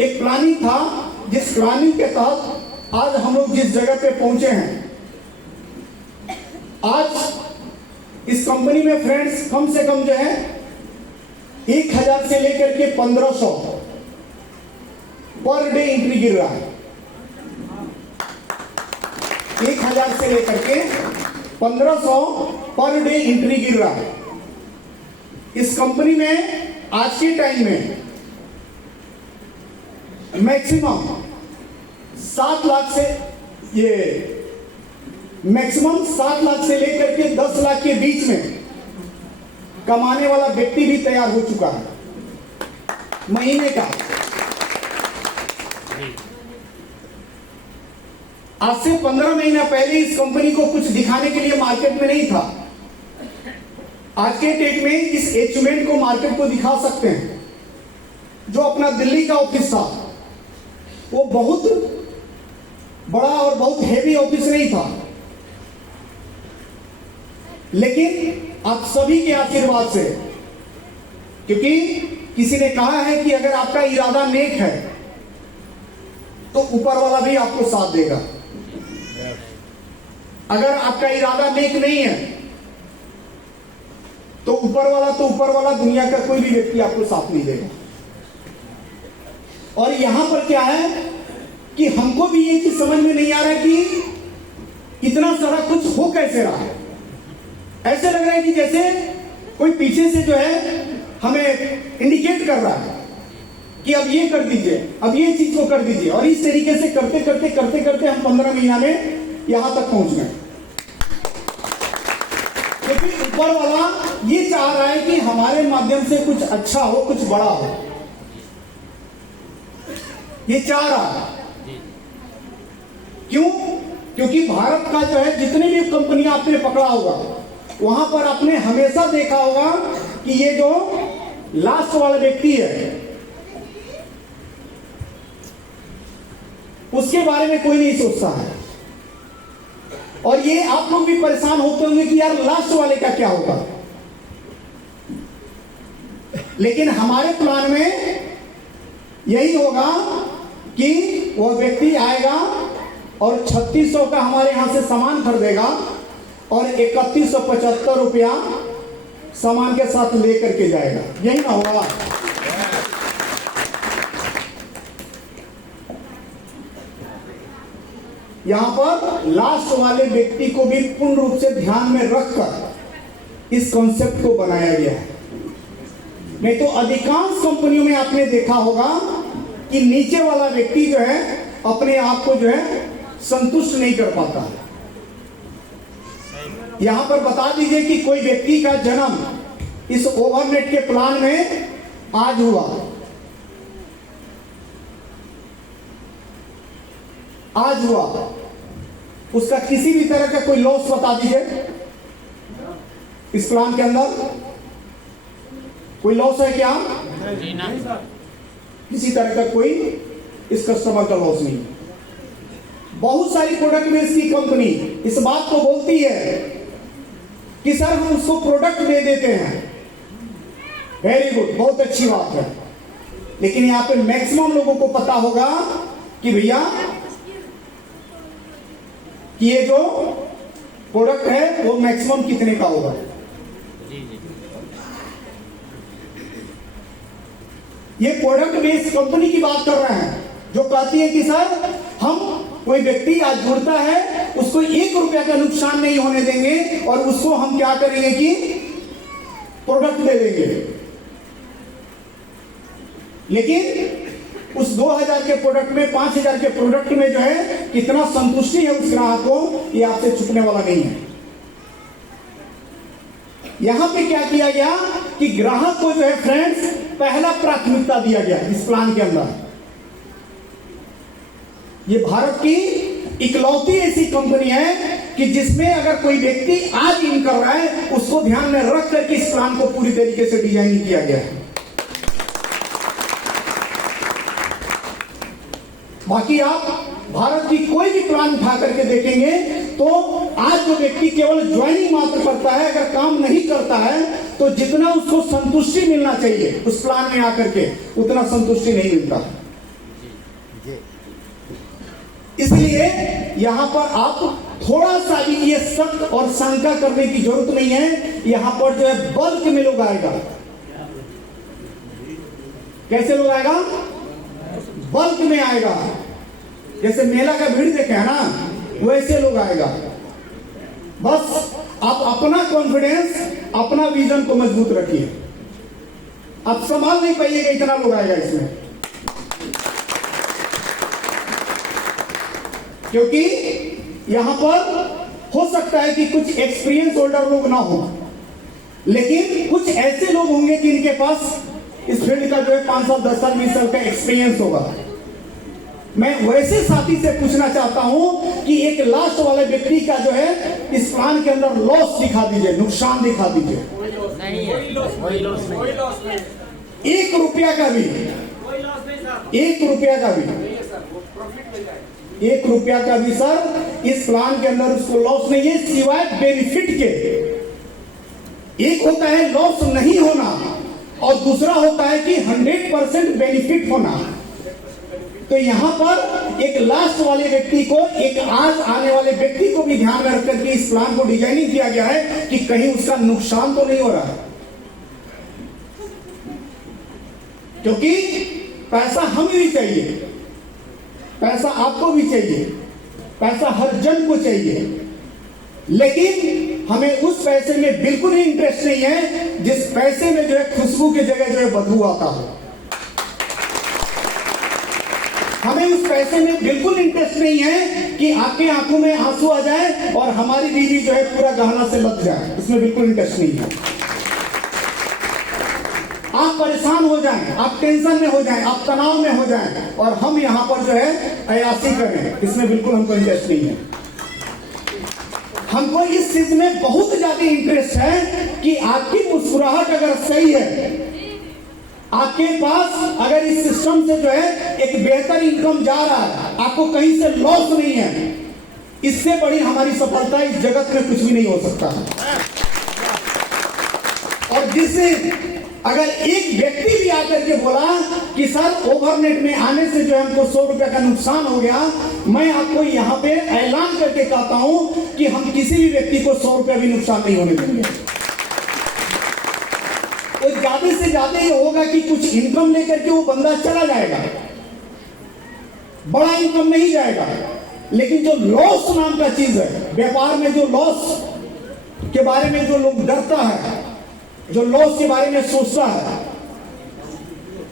एक प्लानिंग था, जिस प्लानिंग के तहत आज हम लोग जिस जगह पे पहुंचे हैं। आज इस कंपनी में फ्रेंड्स कम से कम जो है 1000 से लेकर के 1500 पर डे एंट्री गिर रहा है। 1000 से लेकर के 1500 पर डे एंट्री गिर रहा है। इस कंपनी में आज के टाइम में मैक्सिमम 7 लाख से मैक्सिमम 7 लाख से लेकर के 10 लाख के बीच में कमाने वाला व्यक्ति भी तैयार हो चुका है महीने का। आज से 15 महीना पहले इस कंपनी को कुछ दिखाने के लिए मार्केट में नहीं था। आज के डेट में इस अचीवमेंट को मार्केट को दिखा सकते हैं। जो अपना दिल्ली का ऑफिस था वो बहुत बड़ा और बहुत हेवी ऑफिस नहीं था, लेकिन आप सभी के आशीर्वाद से, क्योंकि किसी ने कहा है कि अगर आपका इरादा नेक है तो ऊपर वाला भी आपको साथ देगा। अगर आपका इरादा नेक नहीं है तो ऊपर वाला दुनिया का कोई भी व्यक्ति आपको साथ नहीं देगा। और यहां पर क्या है कि हमको भी ये चीज समझ में नहीं आ रहा है कि इतना सारा कुछ हो कैसे रहा है। ऐसे लग रहा है कि जैसे कोई पीछे से जो है हमें इंडिकेट कर रहा है कि अब ये कर दीजिए, अब ये चीज को कर दीजिए, और इस तरीके से करते करते हम 15 महीना में यहां तक पहुंच गए। क्योंकि ऊपर वाला ये चाह रहा है कि हमारे माध्यम से कुछ अच्छा हो, कुछ बड़ा हो, ये चाह रहा है। क्यों? क्योंकि भारत का जो है जितनी भी कंपनियां आपने पकड़ा होगा वहां पर आपने हमेशा देखा होगा कि ये जो लास्ट वाला व्यक्ति है उसके बारे में कोई नहीं सोचता है। और ये आप लोग भी परेशान होते होंगे कि यार लास्ट वाले का क्या होगा। लेकिन हमारे प्लान में यही होगा कि वह व्यक्ति आएगा और 3600 का हमारे यहां से सामान खरीदेगा और 3175 रुपया सामान के साथ लेकर के जाएगा। यही ना होगा? यहां पर लास्ट वाले व्यक्ति को भी पूर्ण रूप से ध्यान में रखकर इस कॉन्सेप्ट को बनाया गया है। नहीं तो अधिकांश कंपनियों में आपने देखा होगा कि नीचे वाला व्यक्ति जो है अपने आप को जो है संतुष्ट नहीं कर पाता। यहां पर बता दीजिए कि कोई व्यक्ति का जन्म इस ओवरनेट के प्लान में आज हुआ, उसका किसी भी तरह का कोई लॉस बता दीजिए। इस प्लान के अंदर कोई लॉस है क्या? किसी तरह का कोई इस कस्टमर का लॉस नहीं। बहुत सारी प्रोडक्ट में इसकी कंपनी इस बात को बोलती है कि सर हम उसको प्रोडक्ट दे देते हैं। वेरी गुड, बहुत अच्छी बात है। लेकिन यहां पे मैक्सिमम लोगों को पता होगा कि भैया कि ये जो प्रोडक्ट है वो मैक्सिमम कितने का होगा। ये प्रोडक्ट बेस्ड कंपनी की बात कर रहे हैं जो कहती है कि सर हम कोई व्यक्ति आज जुड़ता है उसको 1 रुपया का नुकसान नहीं होने देंगे और उसको हम क्या करेंगे कि प्रोडक्ट दे देंगे। लेकिन उस 2000 के प्रोडक्ट में 5000 के प्रोडक्ट में जो है कितना संतुष्टि है उस ग्राहक को, ये आपसे छुपने वाला नहीं है। यहां पे क्या किया गया कि ग्राहक को जो है फ्रेंड्स पहला प्राथमिकता दिया गया इस प्लान के अंदर। ये भारत की इकलौती ऐसी कंपनी है कि जिसमें अगर कोई व्यक्ति आज इन कर रहा है उसको ध्यान में रख करके इस प्लान को पूरी तरीके से डिजाइन किया गया है। बाकी आप भारत की कोई भी प्लान उठा करके देखेंगे तो आज जो व्यक्ति केवल ज्वाइनिंग मात्र करता है, अगर काम नहीं करता है तो जितना उसको संतुष्टि मिलना चाहिए उस प्लान में आकर के उतना संतुष्टि नहीं मिलता। इसलिए यहां पर आप थोड़ा सा भी ये शक और शंका करने की जरूरत नहीं है। यहां पर जो है बल्क में लोग आएगा। कैसे लोग आएगा? बल्क में आएगा। जैसे मेला का भीड़ देखे है ना, वैसे लोग आएगा। बस आप अपना कॉन्फिडेंस, अपना विजन को मजबूत रखिए। आप संभाल नहीं पाइएगा, इतना लोग आएगा इसमें। क्योंकि यहां पर हो सकता है कि कुछ एक्सपीरियंस होल्डर लोग ना हो, लेकिन कुछ ऐसे लोग होंगे कि इनके पास इस फील्ड का जो है 5 साल, 10 साल, 20 साल का एक्सपीरियंस होगा। मैं वैसे साथी से पूछना चाहता हूं कि एक लास्ट वाले व्यक्ति का जो है इस प्लान के अंदर लॉस दिखा दीजिए, नुकसान दिखा दीजिए। नहीं है, कोई लॉस नहीं। 1 रुपया का भी, 1 रुपया का भी, 1 रुपया का भी सर इस प्लान के अंदर उसको लॉस नहीं है, सिवाय बेनिफिट के। एक होता है लॉस नहीं होना और दूसरा होता है कि 100% बेनिफिट होना। तो यहां पर एक लास्ट वाले व्यक्ति को, एक आज आने वाले व्यक्ति को भी ध्यान में रखकर के इस प्लान को डिजाइनिंग किया गया है कि कहीं उसका नुकसान तो नहीं हो रहा है। क्योंकि पैसा हमें भी चाहिए, पैसा आपको भी चाहिए, पैसा हर जन को चाहिए, लेकिन हमें उस पैसे में बिल्कुल ही इंटरेस्ट नहीं है जिस पैसे में जो है खुशबू की जगह जो है बदबू आता हो। हमें उस पैसे में बिल्कुल इंटरेस्ट नहीं है कि आपकी आंखों में आंसू आ जाए और हमारी बीवी जो है पूरा गहना से लग जाए, इसमें बिल्कुल इंटरेस्ट नहीं है। आप परेशान हो जाएं, आप टेंशन में हो जाएं, आप तनाव में हो जाएं और हम यहां पर जो है अयासी करें, इसमें बिल्कुल हमको इंटरेस्ट नहीं है। हमको इस चीज में बहुत ज्यादा इंटरेस्ट है कि आपकी मुस्कुराहट अगर सही है, आपके पास अगर इस सिस्टम से जो है एक बेहतर इनकम जा रहा है, आपको कहीं से लॉस नहीं है, इससे बड़ी हमारी सफलता इस जगत में कुछ भी नहीं हो सकता है। और जिससे अगर एक व्यक्ति भी आकर के बोला कि सर ओवरनेट में आने से जो है हमको 100 रुपए का नुकसान हो गया, मैं आपको यहाँ पे ऐलान करके कहता हूं कि हम किसी भी व्यक्ति को 100 रुपया भी नुकसान नहीं होने देंगे। तो ज्यादा से ज्यादा ये होगा कि कुछ इनकम लेकर के वो बंदा चला जाएगा, बड़ा इनकम नहीं जाएगा, लेकिन जो लॉस नाम का चीज है, व्यापार में जो लॉस के बारे में जो लोग डरता है, जो लॉस के बारे में सोचता है,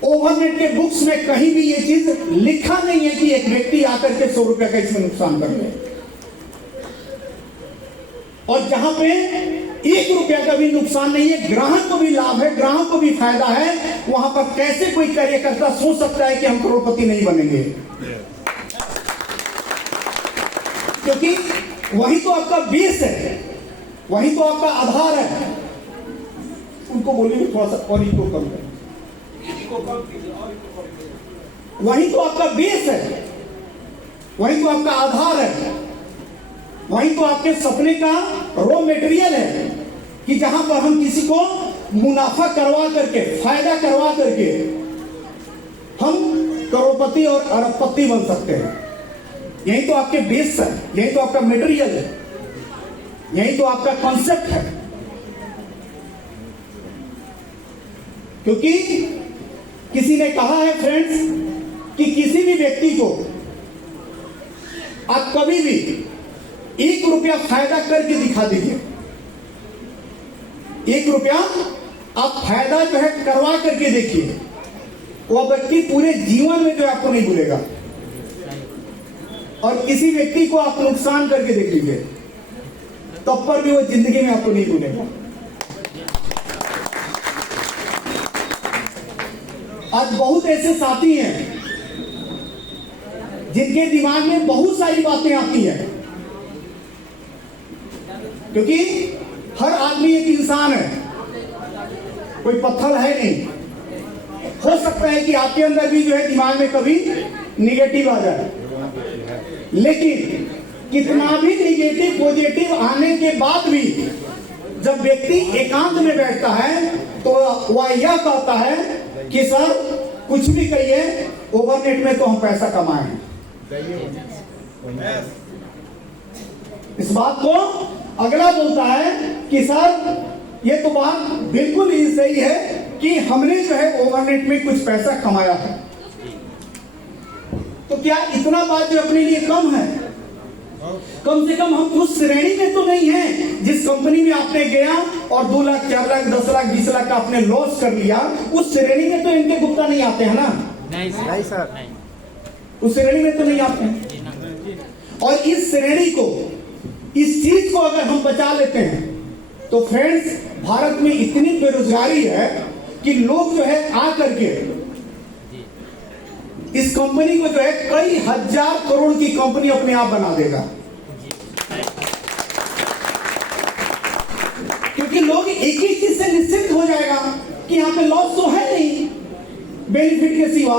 ओवरनेट के बुक्स में कहीं भी ये चीज लिखा नहीं है कि एक व्यक्ति आकर के 100 रुपया का इसमें नुकसान कर ले। और जहां पे 1 रुपया का भी नुकसान नहीं है, ग्राहक को भी लाभ है, ग्राहक को भी फायदा है, वहां पर कैसे कोई कार्यकर्ता सोच सकता है कि हम करोड़पति नहीं बनेंगे? क्योंकि वही तो आपका बेस है, वही तो आपका आधार है। उनको बोलिए थोड़ा सा और इनको कम करें, वही तो आपका बेस है, वही तो आपका आधार है, वही तो आपके सपने का रॉ मटेरियल है कि जहां पर हम किसी को मुनाफा करवा करके, फायदा करवा करके हम करोड़पति और अरबपति बन सकते हैं। यही तो आपके बेस है, यही तो आपका मटेरियल है, यही तो आपका कॉन्सेप्ट है। क्योंकि किसी ने कहा है फ्रेंड्स कि किसी भी व्यक्ति को आप कभी भी 1 रुपया फायदा करके दिखा दीजिए, 1 रुपया आप फायदा जो है करवा करके देखिए, वो व्यक्ति पूरे जीवन में जो है आपको नहीं भूलेगा। और किसी व्यक्ति को आप नुकसान करके देख लीजिए, तब पर भी वो जिंदगी में आपको नहीं भूलेगा। आज बहुत ऐसे साथी हैं जिनके दिमाग में बहुत सारी बातें आती हैं, क्योंकि हर आदमी एक इंसान है, कोई पत्थर है नहीं। हो सकता है कि आपके अंदर भी जो है दिमाग में कभी निगेटिव आ जाए, लेकिन कितना भी निगेटिव पॉजिटिव आने के बाद भी जब व्यक्ति एकांत में बैठता है तो वह यह कहता है कि सर कुछ भी कहिए, ओवरनेट में तो हम पैसा कमाए हैं। इस बात को अगला बोलता है कि सर ये तो बात बिल्कुल ही सही है कि हमने जो है ओवरनेट में कुछ पैसा कमाया है, तो क्या इतना बात जो अपने लिए कम है? कम से कम हम उस श्रेणी में तो नहीं है जिस कंपनी में आपने गया और 2 लाख 4 लाख 10 लाख 20 लाख का आपने लॉस कर लिया, उस श्रेणी में तो इनके गुप्ता नहीं आते हैं ना? नहीं सर। उस श्रेणी में तो नहीं आते हैं। और इस श्रेणी को, इस चीज को अगर हम बचा लेते हैं तो फ्रेंड्स, भारत में इतनी बेरोजगारी है कि लोग जो है आकर के इस कंपनी को जो है कई हजार करोड़ की कंपनी अपने आप बना देगा, क्योंकि लोग एक ही चीज से निश्चित हो जाएगा कि यहां पे लॉस तो है नहीं बेनिफिट के सिवा,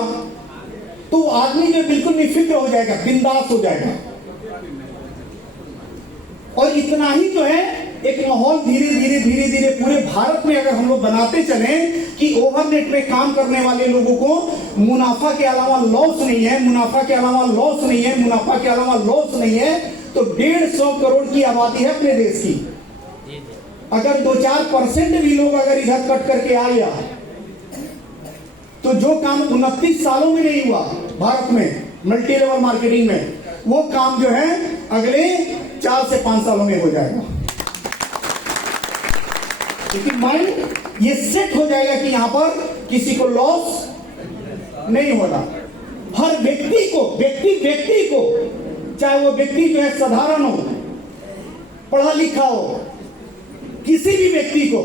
तो आदमी जो बिल्कुल निफिक्र हो जाएगा, बिंदास हो जाएगा। और इतना ही जो है एक माहौल धीरे धीरे धीरे धीरे पूरे भारत में अगर हम लोग बनाते चले कि ओवरनेट में काम करने वाले लोगों को मुनाफा के अलावा लॉस नहीं है, मुनाफा के अलावा लॉस नहीं है, मुनाफा के अलावा लॉस नहीं है, तो 150 करोड़ की आबादी है अपने देश की। अगर 2-4% भी लोग अगर इधर कट करके आ गया तो जो काम 29 सालों में नहीं हुआ भारत में मल्टी लेवल मार्केटिंग में, वो काम जो है अगले 4 से 5 सालों में हो जाएगा। क्योंकि माइंड ये सेट हो जाएगा कि यहां पर किसी को लॉस नहीं होगा। हर व्यक्ति को चाहे वो व्यक्ति जो है साधारण हो, पढ़ा लिखा हो, किसी भी व्यक्ति को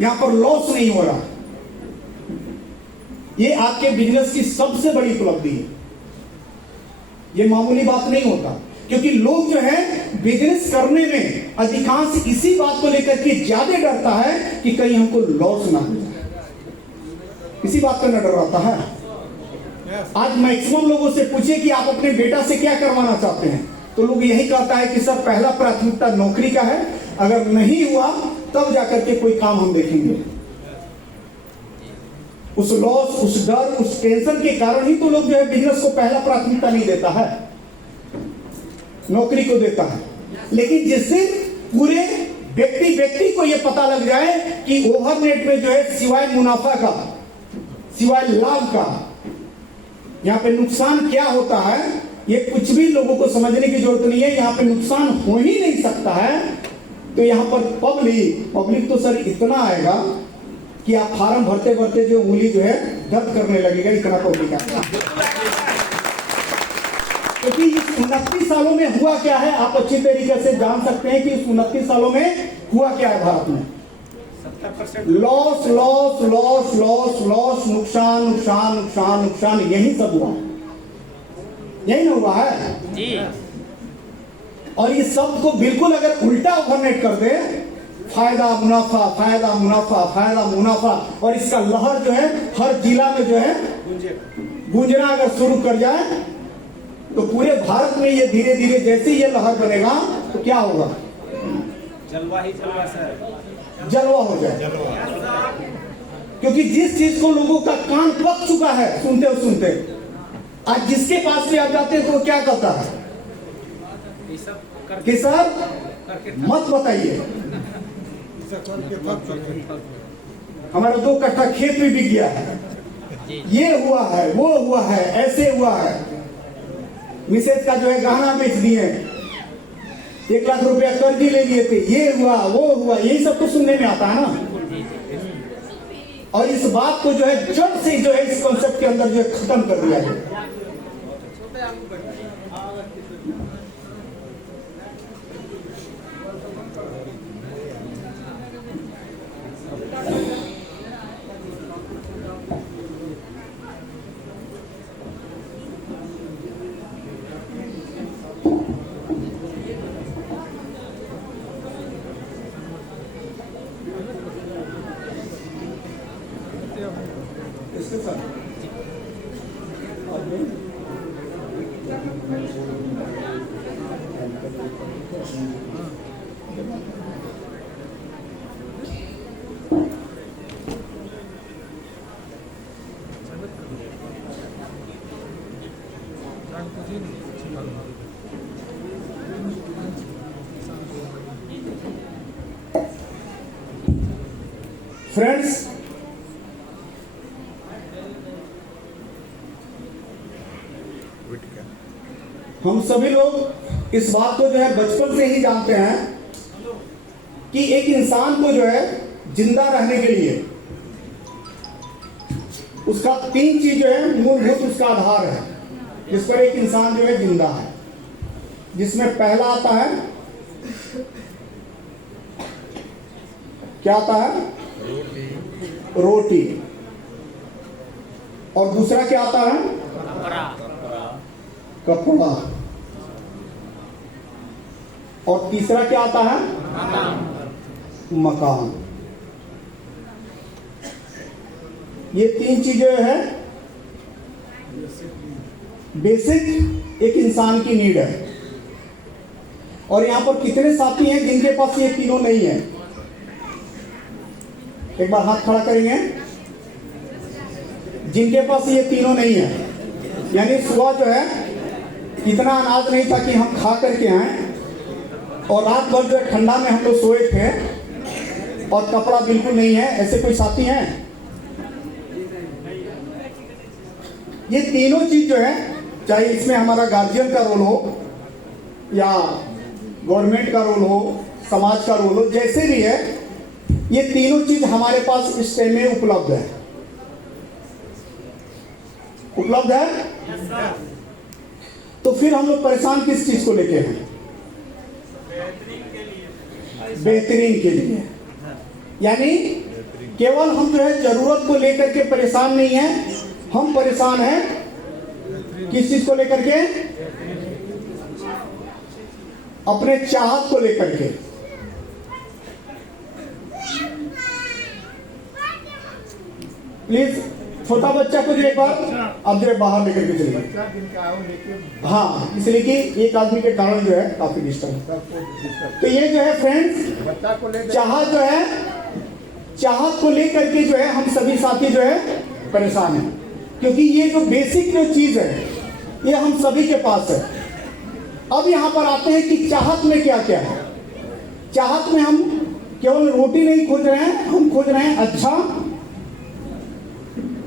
यहां पर लॉस नहीं हो रहा। ये आपके बिजनेस की सबसे बड़ी उपलब्धि है। ये मामूली बात नहीं होता, क्योंकि लोग जो है बिजनेस करने में अधिकांश इसी बात को लेकर के ज्यादा डरता है कि कहीं हमको लॉस ना हो जाए, इसी बात का डर रहता है। आज मैक्सिमम लोगों से पूछे कि आप अपने बेटा से क्या करवाना चाहते हैं, तो लोग यही कहता है कि सर पहला प्राथमिकता नौकरी का है, अगर नहीं हुआ तब जाकर के कोई काम हम देखेंगे। उस लॉस, उस डर, उस टेंशन के कारण ही तो लोग जो है बिजनेस को पहला प्राथमिकता नहीं देता है, नौकरी को देता है। लेकिन जिस दिन पूरे व्यक्ति को यह पता लग जाए कि ओवरनेट में जो है सिवाय मुनाफा का, सिवाय लाभ का, यहां पे नुकसान क्या होता है, ये कुछ भी लोगों को समझने की जरूरत नहीं है। यहां पे नुकसान हो ही नहीं सकता है। तो यहां पर पब्लिक तो सर इतना आएगा कि आप फार्म भरते भरते जो उंगली जो है दर्द करने लगेगा, इतना पब्लिक आएगा। क्योंकि इस 29 सालों में हुआ क्या है आप अच्छी तरीके से जान सकते हैं कि इस 29 सालों में हुआ क्या है भारत में। Loss loss loss loss loss, नुकसान नुकसान नुकसान नुकसान, यही सब हुआ, यही ना हुआ है जी। और इस शब्द को बिल्कुल अगर उल्टा ओवरनेट कर दे, फायदा मुनाफा फायदा मुनाफा फायदा मुनाफा, और इसका लहर जो है हर जिला में जो है गूंजना अगर शुरू कर जाए, तो पूरे भारत में ये धीरे धीरे जैसे ये लहर बनेगा तो क्या होगा, जलवा ही जलवा सर, जलवा हो जाए। क्योंकि जिस चीज को लोगों का कान पक चुका है सुनते सुनते, आज जिसके पास भी आ जाते हैं तो क्या कहता है कि सर मत बताइए, हमारा 2 कट्ठा खेत भी बिक गया है, ये हुआ है, वो हुआ है, ऐसे हुआ है, मिसेज का जो है गहना बेच दिए, 1 लाख रुपया कर्ज ले लिए थे, ये हुआ वो हुआ, यही सब तो सुनने में आता है ना। और इस बात को जो है जड़ से जो है इस कॉन्सेप्ट के अंदर जो है खत्म कर दिया है। इसके साथ फ्रेंड्स, हम सभी लोग इस बात को जो है बचपन से ही जानते हैं कि एक इंसान को जो है जिंदा रहने के लिए उसका 3 चीज जो है मूलभूत उसका आधार है जिस पर एक इंसान जो है जिंदा है, जिसमें पहला आता है, क्या आता है? रोटी। और दूसरा क्या आता है? कपड़ा। और तीसरा क्या आता है? मकान। ये 3 चीजें है बेसिक एक इंसान की नीड है। और यहां पर कितने साथी हैं जिनके पास ये तीनों नहीं है? एक बार हाथ खड़ा करेंगे। जिनके पास ये तीनों नहीं है, यानी सुबह जो है इतना अनाज नहीं था कि हम खा करके आए, और रात भर जो है ठंडा में हम लोग सोए थे और कपड़ा बिल्कुल नहीं है, ऐसे कोई साथी हैं? ये तीनों चीज जो है, चाहे इसमें हमारा गार्जियन का रोल हो या गवर्नमेंट का रोल हो, समाज का रोल हो, जैसे भी है, ये तीनों चीज हमारे पास इस टाइम में उपलब्ध है। उपलब्ध है? तो फिर हम लोग परेशान किस चीज को लेके हैं? बेहतरीन के लिए। यानी केवल हम जो है जरूरत को लेकर के परेशान नहीं है, हम परेशान हैं किस चीज को लेकर के? अपने चाहत को लेकर के। प्लीज छोटा बच्चा को जो एक बार अब जो है बाहर लेकर के चलिए। हाँ, इसलिए कि एक आदमी के कारण जो है काफी डिस्टर्ब। तो ये जो है फ्रेंड्स, चाहत जो है, चाहत को लेकर के जो है हम सभी साथी जो है परेशान हैं, क्योंकि ये जो बेसिक जो चीज है ये हम सभी के पास है। अब यहां पर आते हैं कि चाहत में क्या क्या है। चाहत में हम केवल रोटी नहीं खोज रहे हैं, हम खोज रहे हैं अच्छा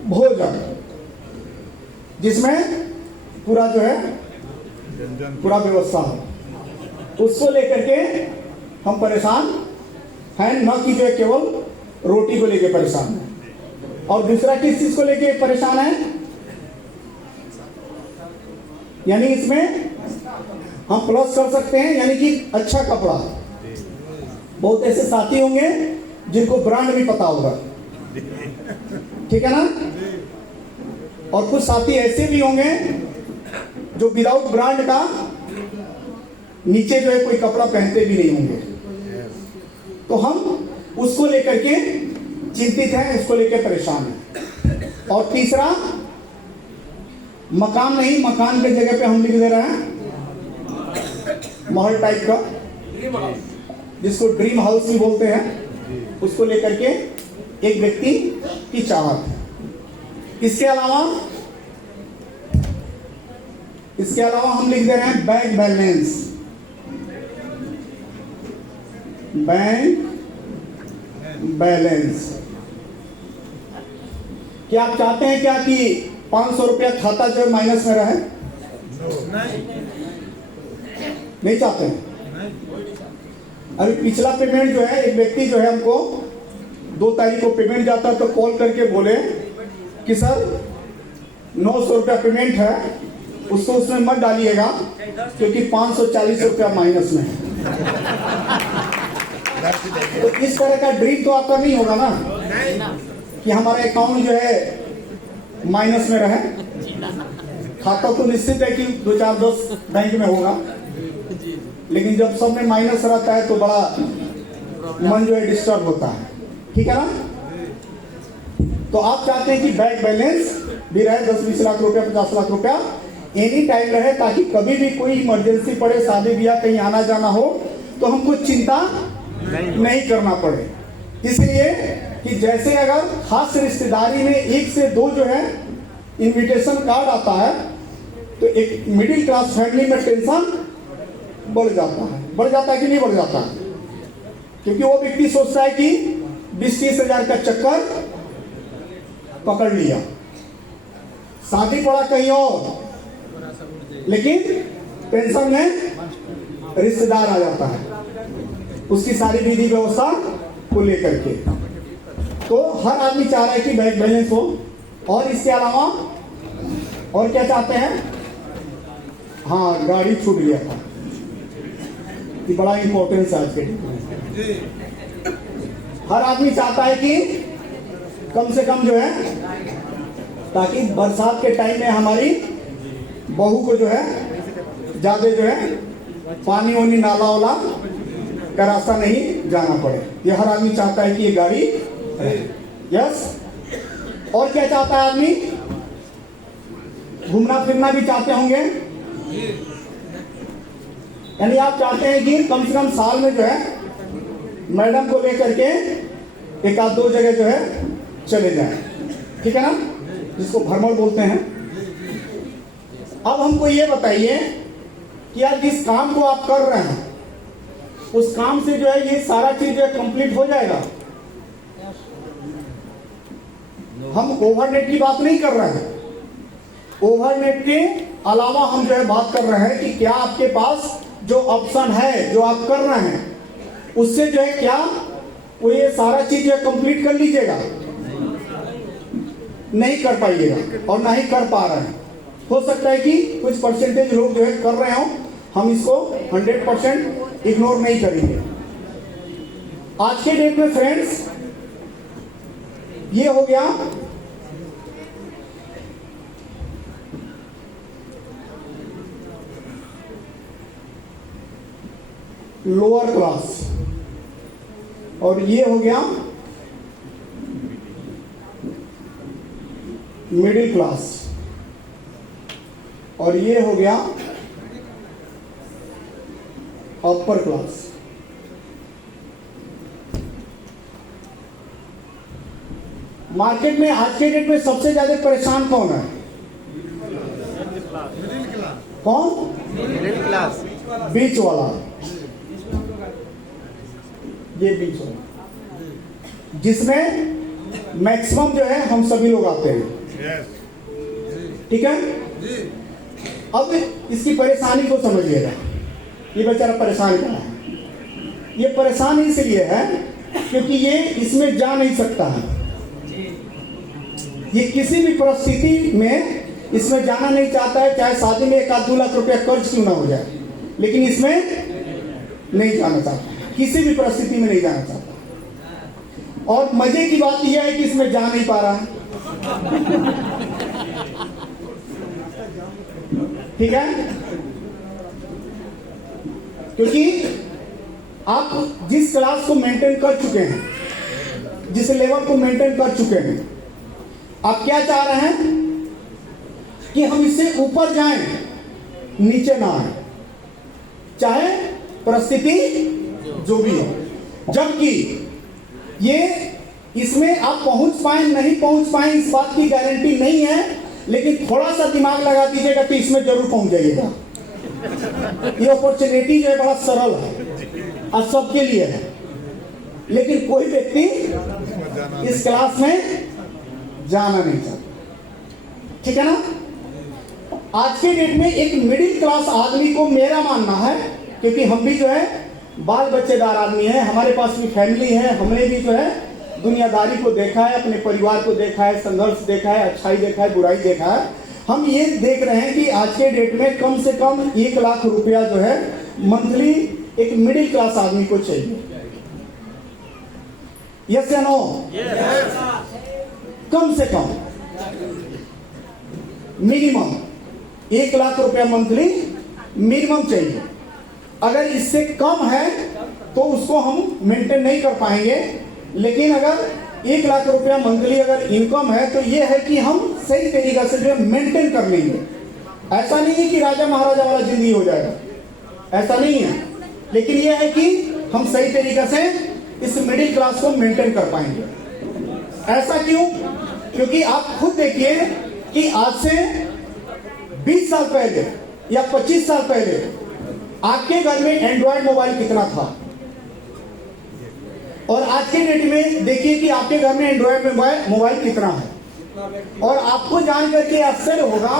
भोजन, जिसमें पूरा जो है पूरा व्यवस्था हो। उसको लेकर के हम परेशान हैं, न कि जो है केवल रोटी को लेकर परेशान है। और दूसरा किस चीज को लेके परेशान है? यानी इसमें हम प्लस कर सकते हैं, यानी कि अच्छा कपड़ा। बहुत ऐसे साथी होंगे जिनको ब्रांड भी पता होगा, ठीक है ना? और कुछ साथी ऐसे भी होंगे जो विदाउट ब्रांड का नीचे जो है कोई कपड़ा पहनते भी नहीं होंगे। तो हम उसको लेकर के चिंतित हैं, इसको लेकर परेशान हैं। और तीसरा, मकान नहीं, मकान के जगह पे हम लिख दे रहे हैं महल टाइप का, जिसको ड्रीम हाउस भी बोलते हैं, उसको लेकर के एक व्यक्ति की चाहत है। इसके अलावा हम लिख दे रहे हैं बैंक बैलेंस। बैंक बैलेंस, क्या आप चाहते हैं क्या कि 500 रुपया खाता जो है माइनस में रहे? नहीं चाहते हैं। अभी पिछला पेमेंट जो है, एक व्यक्ति जो है हमको 2 तारीख को पेमेंट जाता है तो कॉल करके बोले कि सर 900 रुपया पेमेंट है, उसको उसमें मत डालिएगा क्योंकि 540 रुपया माइनस में है। तो इस तरह का ड्रीम तो आपका नहीं होगा ना कि हमारा अकाउंट जो है माइनस में रहे। खाता तो निश्चित है कि 2-4-10 बैंक में होगा, लेकिन जब सब में माइनस रहता है तो बड़ा मन जो है डिस्टर्ब होता है, ठीक है ना? तो आप चाहते हैं कि बैंक बैलेंस भी रहे, 10-20 लाख रुपया, 50 लाख रुपया एनी टाइम रहे, ताकि कभी भी कोई इमरजेंसी पड़े, शादी ब्याह कहीं आना जाना हो तो हमको चिंता नहीं करना पड़े। इसलिए कि जैसे अगर खास रिश्तेदारी में 1 से 2 जो है इनविटेशन कार्ड आता है तो एक मिडिल क्लास फैमिली में टेंशन बढ़ जाता है कि नहीं बढ़ जाता है? क्योंकि वो व्यक्ति सोचता है कि 20-30 हजार का चक्कर पकड़ लिया, शादी पड़ा कहीं और, लेकिन पेंशन में रिश्तेदार आ जाता है उसकी सारी विधि व्यवस्था को लेकर के। तो हर आदमी चाह रहा है कि बैंक बैलेंस हो, और इसके अलावा और क्या चाहते हैं? हाँ, गाड़ी छूट गया था, ये बड़ा इंपॉर्टेंस है आज के दिन में। हर आदमी चाहता है कि कम से कम जो है, ताकि बरसात के टाइम में हमारी बहू को जो है ज्यादा जो है पानी वानी नाला वाला का रास्ता नहीं जाना पड़े। ये हर आदमी चाहता है कि ये गाड़ी है। यस। और क्या चाहता है आदमी? घूमना फिरना भी चाहते होंगे, यानी आप चाहते हैं कि कम से कम साल में जो है मैडम को लेकर के एक आध 2 जगह जो है चले जाएं, ठीक है ना, जिसको भ्रमण बोलते हैं। अब हमको ये बताइए कि यार जिस काम को आप कर रहे हैं उस काम से जो है ये सारा चीज जो है कंप्लीट हो जाएगा। हम ओवरनेट की बात नहीं कर रहे हैं, ओवरनेट के अलावा हम जो है बात कर रहे हैं कि क्या आपके पास जो ऑप्शन है जो आप कर रहे हैं उससे जो है क्या वो ये सारा चीज जो है कंप्लीट कर लीजिएगा? नहीं कर पाइएगा और ना ही कर पा रहे हैं। हो सकता है कि कुछ परसेंटेज लोग जो है कर रहे हो, हम इसको 100% इग्नोर नहीं करेंगे। आज के डेट में फ्रेंड्स ये हो गया लोअर क्लास, और ये हो गया मिडिल क्लास, और ये हो गया अपर क्लास। मार्केट में आज के डेट में सबसे ज्यादा परेशान कौन है? कौन? मिडिल क्लास, बीच वाला, ये बीच वाला, जिसमें मैक्सिमम जो है हम सभी लोग आते हैं, ठीक है। अब इसकी परेशानी को समझिएगा, ये बेचारा परेशान क्या है? ये परेशान इसलिए है क्योंकि ये इसमें जा नहीं सकता है, ये किसी भी परिस्थिति में इसमें जाना नहीं चाहता है, चाहे शादी में 1-2 लाख रुपया कर्ज क्यों ना हो जाए, लेकिन इसमें नहीं जाना चाहता, किसी भी परिस्थिति में नहीं जाना चाहता। और मजे की बात यह है कि इसमें जा नहीं पा रहा है, ठीक है, क्योंकि आप जिस क्लास को मेंटेन कर चुके हैं, जिस लेवल को मेंटेन कर चुके हैं, आप क्या चाह रहे हैं कि हम इससे ऊपर जाएं, नीचे ना आए, चाहे परिस्थिति जो भी हो। जबकि ये इसमें आप पहुंच पाए नहीं पहुंच पाए इस बात की गारंटी नहीं है, लेकिन थोड़ा सा दिमाग लगा दीजिएगा तो इसमें जरूर पहुंच जाइएगा। ये अपॉर्चुनिटी जो है बड़ा सरल है और सबके लिए है, लेकिन कोई व्यक्ति इस क्लास में जाना नहीं चाहता, ठीक है ना। आज के डेट में एक मिडिल क्लास आदमी को मेरा मानना है, क्योंकि हम भी जो है बाल बच्चेदार आदमी है, हमारे पास भी फैमिली है, हमने भी जो है दुनियादारी को देखा है, अपने परिवार को देखा है, संघर्ष देखा है, अच्छाई देखा है, बुराई देखा है। हम ये देख रहे हैं कि आज के डेट में कम से कम 1 लाख रुपया जो है मंथली एक मिडिल क्लास आदमी को चाहिए। यस या नो? कम से कम मिनिमम 1 लाख रुपया मंथली मिनिमम चाहिए। अगर इससे कम है तो उसको हम मेंटेन नहीं कर पाएंगे, लेकिन अगर 1 लाख रुपया मंथली अगर इनकम है तो ये है कि हम सही तरीके से जो है मेंटेन कर लेंगे। ऐसा नहीं है कि राजा महाराजा वाला जिंदगी हो जाएगा, ऐसा नहीं है, लेकिन ये है कि हम सही तरीके से इस मिडिल क्लास को मेंटेन कर पाएंगे। ऐसा क्यों? क्योंकि आप खुद देखिए कि आज से 20 साल पहले या 25 साल पहले आपके घर में एंड्रॉयड मोबाइल कितना था? और आज के डेट में देखिए कि आपके घर में एंड्रॉयड मोबाइल कितना है। और आपको जान करके आश्चर्य होगा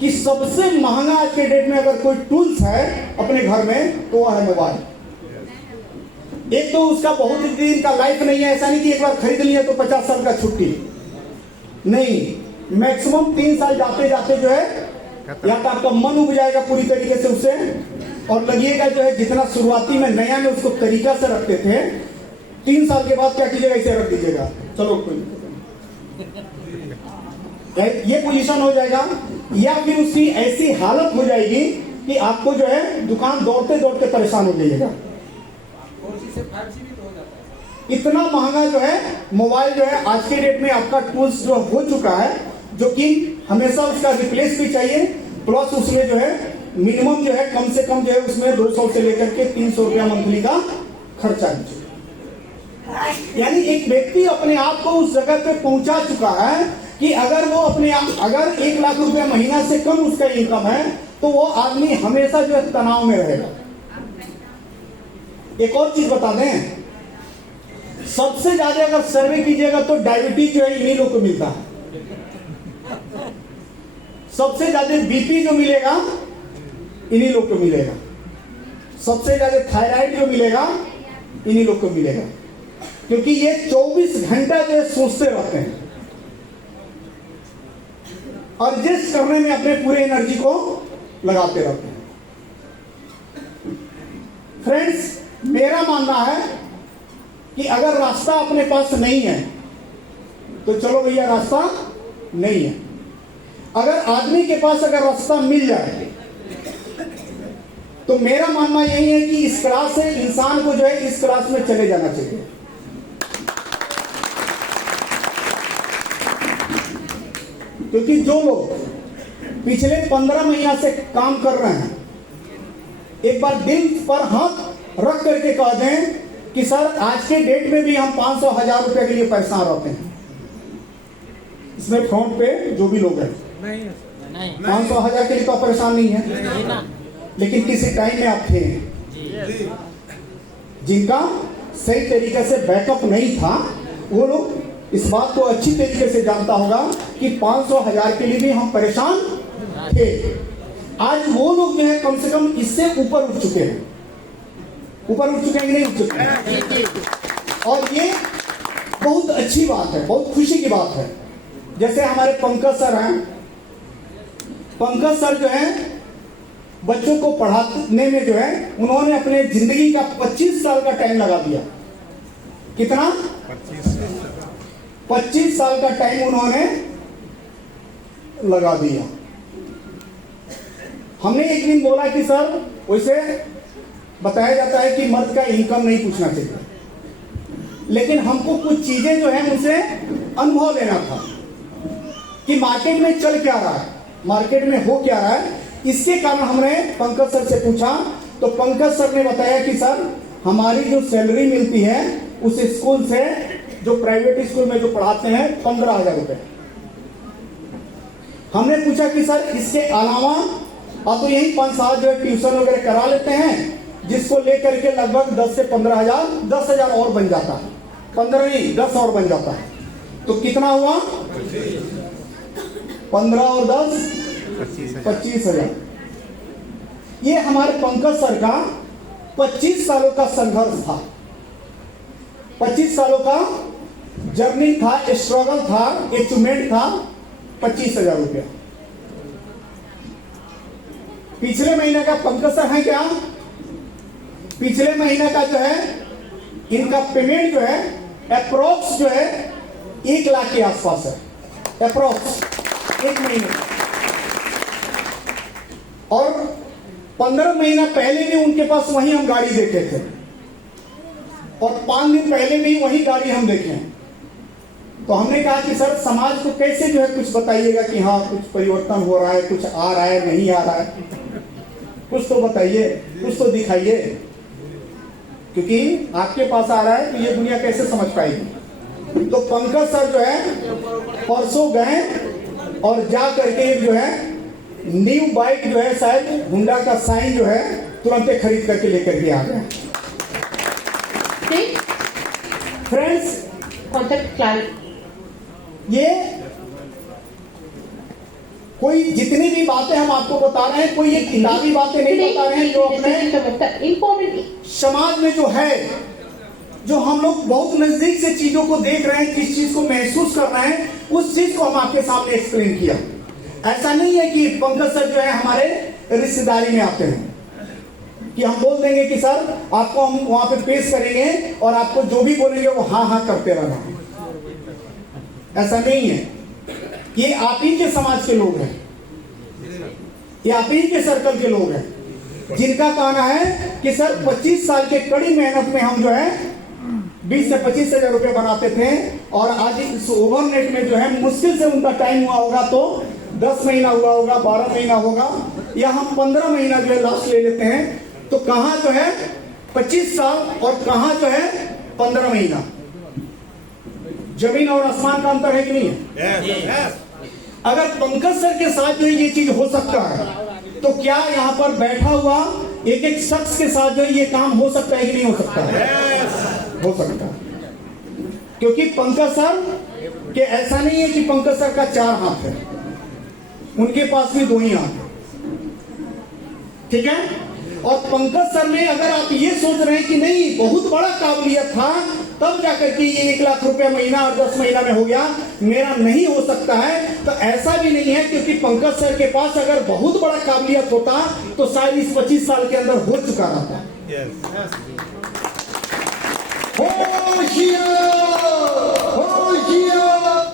कि सबसे महंगा आज के डेट में अगर कोई टूल्स है अपने घर में तो वह है मोबाइल। एक तो उसका बहुत दिन का लाइफ नहीं है, ऐसा नहीं कि एक बार खरीद लिया तो 50 साल का छुट्टी नहीं, मैक्सिमम 3 साल जाते जाते जो है या तो आपका मन उब जाएगा पूरी तरीके से उससे, और लगिएगा जो है जितना शुरुआती में नया में उसको तरीका से रखते थे, 3 साल के बाद क्या कीजिएगा, इसे रख दीजिएगा, चलो कोई ये पोजीशन हो जाएगा। या फिर उसकी ऐसी हालत हो जाएगी कि आपको जो है दुकान दौड़ते दौड़ते परेशान हो जाइएगा। इतना महंगा जो है मोबाइल जो है आज के डेट में आपका टूल्स जो हो चुका है, जो कि हमेशा उसका रिप्लेस भी चाहिए, प्लस उसमें जो है मिनिमम जो है कम से कम जो है उसमें 200 से लेकर के 300 रुपया मंथली का खर्चा है। यानी एक व्यक्ति अपने आप को उस जगह पे पहुंचा चुका है कि अगर वो अपने आप अगर 1 लाख रुपया महीना से कम उसका इनकम है तो वो आदमी हमेशा जो है तनाव में रहेगा। एक और चीज बता दें, सबसे ज्यादा अगर सर्वे कीजिएगा तो डायबिटीज जो है इन्हीं लोग को मिलता है। सबसे ज्यादा बीपी जो मिलेगा इन्हीं लोग को मिलेगा। सबसे ज्यादा थायराइड जो मिलेगा इन्हीं लोग को मिलेगा, क्योंकि ये 24 घंटा जो है सोचते रहते हैं, एडजस्ट करने में अपने पूरे एनर्जी को लगाते रहते हैं। फ्रेंड्स, मेरा मानना है कि अगर रास्ता अपने पास नहीं है तो चलो भैया रास्ता नहीं है। अगर आदमी के पास अगर रास्ता मिल जाए तो मेरा मानना यही है कि इस क्लास से इंसान को जो है इस क्लास में चले जाना चाहिए। क्योंकि जो लोग पिछले 15 महीना से काम कर रहे हैं, एक बार दिल पर हाथ रख करके कह दें कि सर आज के डेट में भी हम 500-1000 रुपए के लिए परेशान रहते हैं। इसमें फ्रंट पे जो भी लोग हैं 500-1000 के लिए तो परेशान नहीं है, लेकिन किसी टाइम में आप थे जिनका सही तरीके से बैकअप नहीं था, वो लोग इस बात को अच्छी तरीके से जानता होगा कि 500-1000 के लिए भी हम परेशान थे। आज वो लोग जो है कम से कम इससे ऊपर उठ चुके हैं। ऊपर उठ चुके हैं कि नहीं उठ चुके हैं? और ये बहुत अच्छी बात है, बहुत खुशी की बात है। जैसे हमारे पंकज सर हैं, पंकज सर जो है बच्चों को पढ़ाने में जो है उन्होंने अपने जिंदगी का 25 साल का टाइम लगा दिया। कितना? 25 साल का टाइम उन्होंने लगा दिया। हमने एक दिन बोला कि सर, वैसे बताया जाता है कि मर्द का इनकम नहीं पूछना चाहिए, लेकिन हमको कुछ चीजें जो है उनसे अनुभव लेना था कि मार्केट में चल क्या रहा है, मार्केट में हो क्या रहा है। इसके कारण हमने पंकज सर से पूछा, तो पंकज सर ने बताया कि सर हमारी जो सैलरी मिलती है उस स्कूल से, जो प्राइवेट स्कूल में जो पढ़ाते हैं, 15,000 रुपए। हमने पूछा कि सर इसके अलावा आप तो यही 5-7 जो है ट्यूशन वगैरह करा लेते हैं, जिसको लेकर के लगभग 10 से 15,000, 10,000 और बन जाता है, 15 नहीं 10 और बन जाता है। तो कितना हुआ? 15 और 10 25,000। ये हमारे पंकज सर का 25 सालों का संघर्ष था, 25 सालों का जर्नी था, स्ट्रगल था, अचीवमेंट था 25,000 रुपया। पिछले महीने का पंकज सर है क्या? पिछले महीने का जो है इनका पेमेंट जो है अप्रोक्स जो है 1 लाख के आसपास है, अप्रोक्स 1 महीने। और 15 महीना पहले भी उनके पास वही हम गाड़ी देखे थे, और 5 दिन पहले भी वही गाड़ी हम देखे। तो हमने कहा कि सर समाज को कैसे जो है कुछ बताइएगा कि हाँ कुछ परिवर्तन हो रहा है, कुछ आ रहा है, नहीं आ रहा है, कुछ तो बताइए, कुछ तो दिखाइए, क्योंकि आपके पास आ रहा है तो ये दुनिया कैसे समझ पाएगी। तो पंकज सर जो है परसों गए और जा करके जो है न्यू बाइक जो है शायद हुंडा का साइन जो है तुरंत खरीद करके लेकर के आ गए। Friends, concept clarity. ये कोई जितनी भी बातें हम आपको बता रहे हैं, कोई ये किताबी बातें नहीं बता रहे हैं, जो अपने Some of the important समाज में जो है, जो हम लोग बहुत नजदीक से चीजों को देख रहे हैं, किस चीज को महसूस कर रहे हैं, उस चीज को हम आपके सामने एक्सप्लेन किया। ऐसा नहीं है कि पंकज सर जो है हमारे रिश्तेदारी में आते हैं कि हम बोल देंगे कि सर आपको हम वहां पे पेश करेंगे और आपको जो भी बोलेंगे वो हाँ हाँ करते रहना। ऐसा नहीं है। ये आप ही के समाज के लोग हैं, ये आप ही के सर्कल के लोग हैं जिनका कहना है कि सर 25 साल के कड़ी मेहनत में हम जो है 20 से 25 हजार रुपए बनाते थे, और आज इस ओवरनेट में जो है मुश्किल से उनका टाइम हुआ होगा तो 10 महीना हुआ होगा, 12 महीना होगा, या हम 15 महीना जो है लास्ट ले लेते हैं। तो कहां जो है 25 साल और कहां जो है 15 महीना, जमीन और आसमान का अंतर है कि नहीं है? अगर पंकज सर के साथ जो ये चीज हो सकता है, तो क्या यहाँ पर बैठा हुआ एक एक शख्स के साथ जो ये काम हो सकता है कि नहीं हो सकता है? हो सकता है, क्योंकि पंकज सर के ऐसा नहीं है कि पंकज सर का 4 हाथ है, उनके पास भी 2 ही हाथ है। ठीक है। और पंकज सर में अगर आप ये सोच रहे हैं कि नहीं बहुत बड़ा काबिलियत था, तब जाकर के ये 1 लाख रुपया महीना और 10 महीना में हो गया, मेरा नहीं हो सकता है, तो ऐसा भी नहीं है। क्योंकि पंकज सर के पास अगर बहुत बड़ा काबिलियत होता तो शायद इस 25 साल के अंदर हो चुका रहता।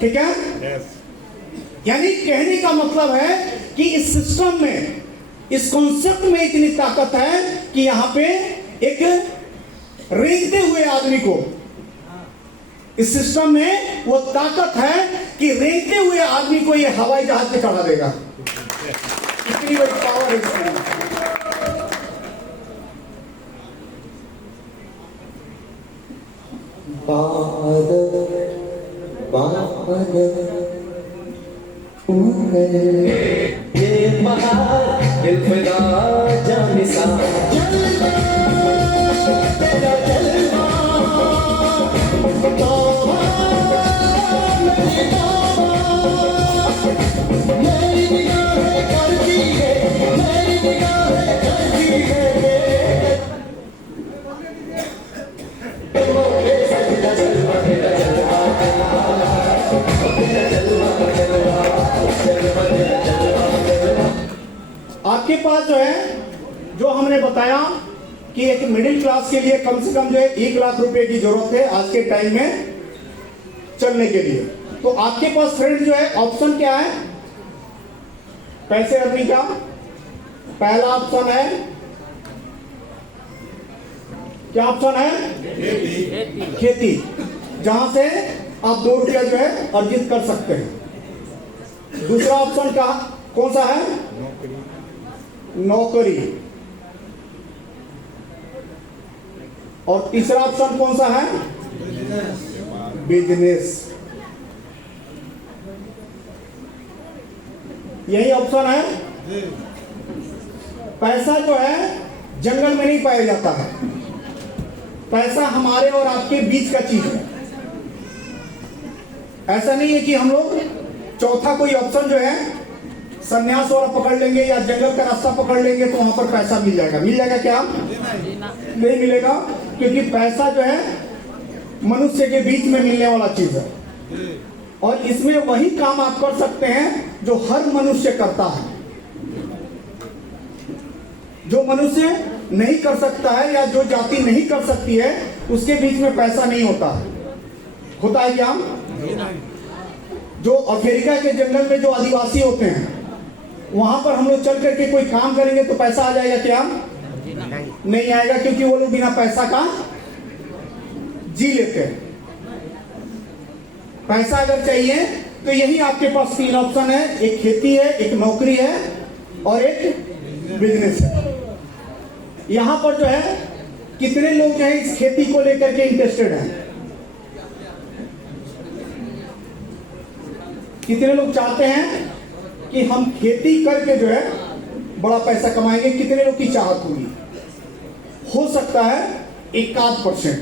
ठीक है। यानी कहने का मतलब है कि इस सिस्टम में, इस कॉन्सेप्ट में इतनी ताकत है कि यहां पे एक रेंगते हुए आदमी को, इस सिस्टम में वो ताकत है कि रेंगते हुए आदमी को ये हवाई जहाज पे चढ़ा देगा। इतनी बड़ी पावर है इसमें। ये पहाड़ दिल फिदा जानिसा जलवा तेरा जलवा तौबा मेरी तौबा मेरी निगाहें करती है मेरी निगाहें करती है तेरा जलवा तेरा जलवा आपके पास जो है, जो हमने बताया कि एक मिडिल क्लास के लिए कम से कम जो है 1 लाख रुपए की जरूरत है आज के टाइम में चलने के लिए। तो आपके पास फ्रेंड जो है ऑप्शन क्या है पैसे अर्निंग का? पहला ऑप्शन है, क्या ऑप्शन है? खेती, जहां से आप 2 रुपया जो है अर्जित कर सकते हैं। दूसरा ऑप्शन का कौन सा है? नौकरी। और तीसरा ऑप्शन कौन सा है? बिजनेस। यही ऑप्शन है। पैसा जो है जंगल में नहीं पाया जाता है, पैसा हमारे और आपके बीच का चीज है। ऐसा नहीं है कि हम लोग चौथा कोई ऑप्शन जो है संन्यास वाला पकड़ लेंगे या जंगल का रास्ता पकड़ लेंगे तो वहां पर पैसा मिल जाएगा। मिल जाएगा क्या? नहीं मिलेगा, क्योंकि पैसा जो है मनुष्य के बीच में मिलने वाला चीज है, और इसमें वही काम आप कर सकते हैं जो हर मनुष्य करता है। जो मनुष्य नहीं कर सकता है या जो जाति नहीं कर सकती है, उसके बीच में पैसा नहीं होता है। होता है क्या? जो अफ्रीका के जंगल में जो आदिवासी होते हैं, वहां पर हम लोग चल करके कोई काम करेंगे तो पैसा आ जाएगा क्या? नहीं आएगा, क्योंकि वो लोग बिना पैसा का जी लेते हैं। पैसा अगर चाहिए तो यही आपके पास 3 ऑप्शन है, एक खेती है, एक नौकरी है और एक बिजनेस है। यहां पर जो है कितने लोग जो है इस खेती को लेकर के इंटरेस्टेड हैं? कितने लोग चाहते हैं कि हम खेती करके जो है बड़ा पैसा कमाएंगे? कितने लोग की चाहत होगी? हो सकता है 1-8%।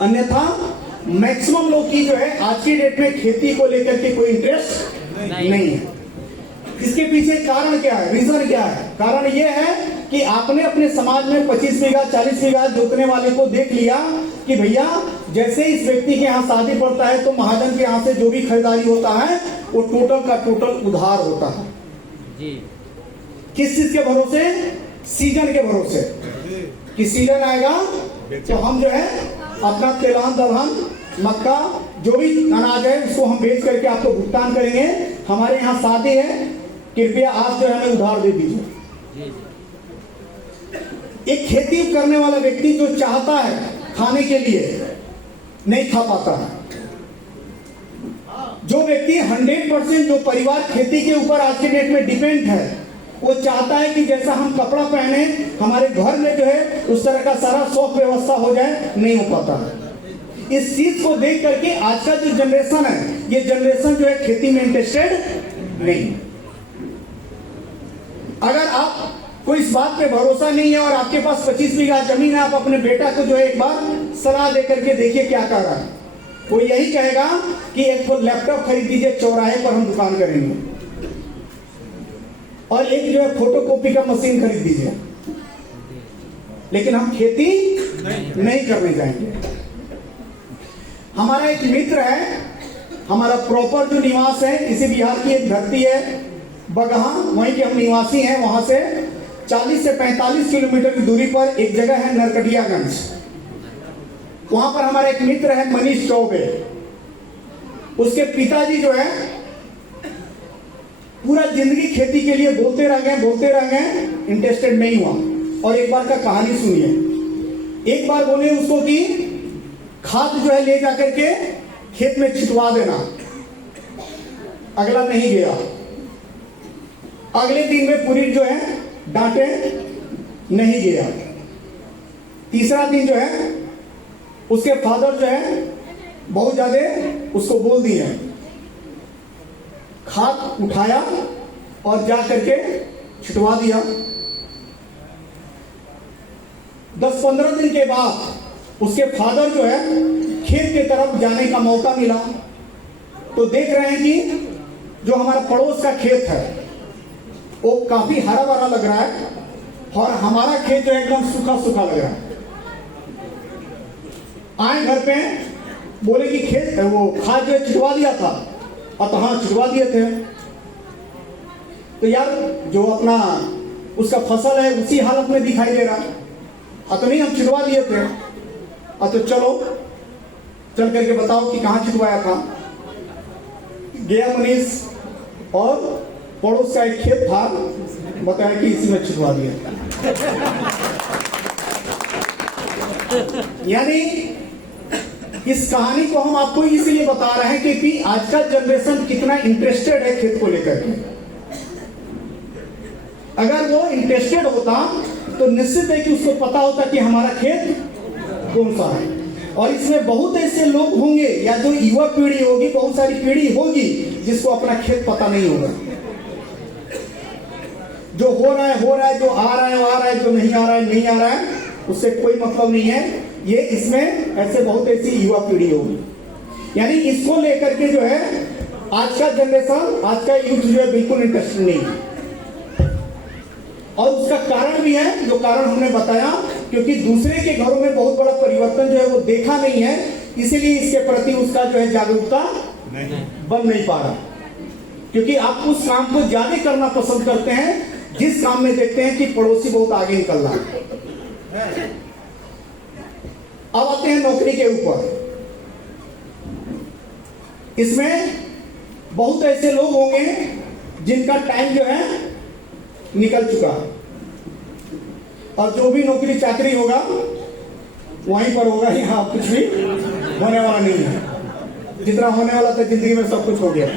अन्यथा मैक्सिमम लोग की जो है आज की डेट में खेती को लेकर के कोई इंटरेस्ट नहीं है। इसके पीछे कारण क्या है, रीजन क्या है? कारण यह है कि आपने अपने समाज में 25 बीघा 40 बीघा जोतने वाले को देख लिया कि भैया जैसे इस व्यक्ति के यहाँ शादी पड़ता है तो महाजन के यहाँ से जो भी खरीदारी होता है वो टोटल का टोटल उधार होता है जी। किस चीज के भरोसे? सीजन के भरोसे कि सीजन आएगा तो हम जो है अपना तिलहन दलहन मक्का जो भी अनाज है उसको हम बेच करके आपको भुगतान करेंगे। हमारे यहाँ शादी है, कृपया आप जो है हमें उधार दे दीजिए। एक खेती करने वाला व्यक्ति जो चाहता है खाने के लिए नहीं खा पाता है। जो व्यक्ति 100% जो परिवार खेती के ऊपर आज के डेट में डिपेंड है वो चाहता है कि जैसा हम कपड़ा पहने हमारे घर में जो है उस तरह का सारा शौक व्यवस्था हो जाए, नहीं हो पाता है। इस चीज को देख करके आज का जो जनरेशन है ये जनरेशन जो है खेती में इंटरेस्टेड नहीं। अगर आप को इस बात पे भरोसा नहीं है और आपके पास 25 बीघा जमीन है, आप अपने बेटा को जो है एक बार सलाह दे करके देखिए क्या कर रहा है। वो यही कहेगा कि एक लैपटॉप खरीद दीजिए, चौराहे पर हम दुकान करेंगे, और एक जो है फोटोकॉपी का मशीन खरीद दीजिए, लेकिन हम खेती नहीं करने जाएंगे। हमारा एक मित्र है, हमारा प्रॉपर जो निवास है इसी बिहार की एक धरती है बगहा, वहीं के हम निवासी हैं। वहां से 40 से 45 किलोमीटर की दूरी पर एक जगह है नरकटियागंज, वहां पर हमारा एक मित्र है मनीष चौबे। उसके पिताजी जो है पूरा जिंदगी खेती के लिए बोलते रह गए, इंटरेस्टेड नहीं हुआ। और एक बार का कहानी सुनिए। एक बार बोले उसको कि खाद जो है ले जाकर के खेत में छिटवा देना, अगला नहीं गया। अगले दिन में पूरी जो है डांटे, नहीं गया। तीसरा दिन जो है उसके फादर जो है बहुत ज्यादा उसको बोल दिए, खाद उठाया और जा करके छिटवा दिया। 10-15 दिन के बाद उसके फादर जो है खेत के तरफ जाने का मौका मिला तो देख रहे हैं कि जो हमारा पड़ोस का खेत है वो काफी हरा भरा लग रहा है और हमारा खेत जो एकदम सूखा सूखा लग रहा है। आए घर पे, बोले कि खेत वो खाद जो छिटवा दिया था, और तो हाँ छिटवा दिए थे। तो यार जो अपना उसका फसल है उसी हालत में दिखाई दे रहा, तो नहीं हम छिटवा दिए थे। तो चलो चल करके बताओ कि कहाँ छिटवाया था। गया मनीष और पड़ोस का एक खेत था, बताया कि इसी में छिटवा दिया। यानी इस कहानी को हम आपको इसलिए बता रहे हैं कि आज का जनरेशन कितना इंटरेस्टेड है खेत को लेकर के। अगर वो इंटरेस्टेड होता तो निश्चित है कि उसको पता होता कि हमारा खेत कौन सा है। और इसमें बहुत ऐसे लोग होंगे या जो युवा पीढ़ी होगी, बहुत सारी पीढ़ी होगी जिसको अपना खेत पता नहीं होगा। जो हो रहा है, जो आ रहा है, जो नहीं आ रहा है, उससे कोई मतलब नहीं है। ये इसमें ऐसे बहुत ऐसी युवा पीढ़ी होगी। यानी इसको लेकर के जो है आज का जनरेशन, आज का यूथ जो है बिल्कुल इंटरेस्टेड नहीं है। और उसका कारण भी है, जो कारण हमने बताया, क्योंकि दूसरे के घरों में बहुत बड़ा परिवर्तन जो है वो देखा नहीं है, इसीलिए इसके प्रति उसका जो है जागरूकता बन नहीं पा रहा। क्योंकि आप उस काम को ज्यादा करना पसंद करते हैं जिस काम में देखते हैं कि पड़ोसी बहुत आगे निकल रहा है। अब आते हैं नौकरी के ऊपर। इसमें बहुत ऐसे लोग होंगे जिनका टाइम जो है निकल चुका है, और जो भी नौकरी चाकरी होगा वहीं पर होगा। यहाँ कुछ भी होने वाला नहीं है। जितना होने वाला था जिंदगी में सब कुछ हो गया।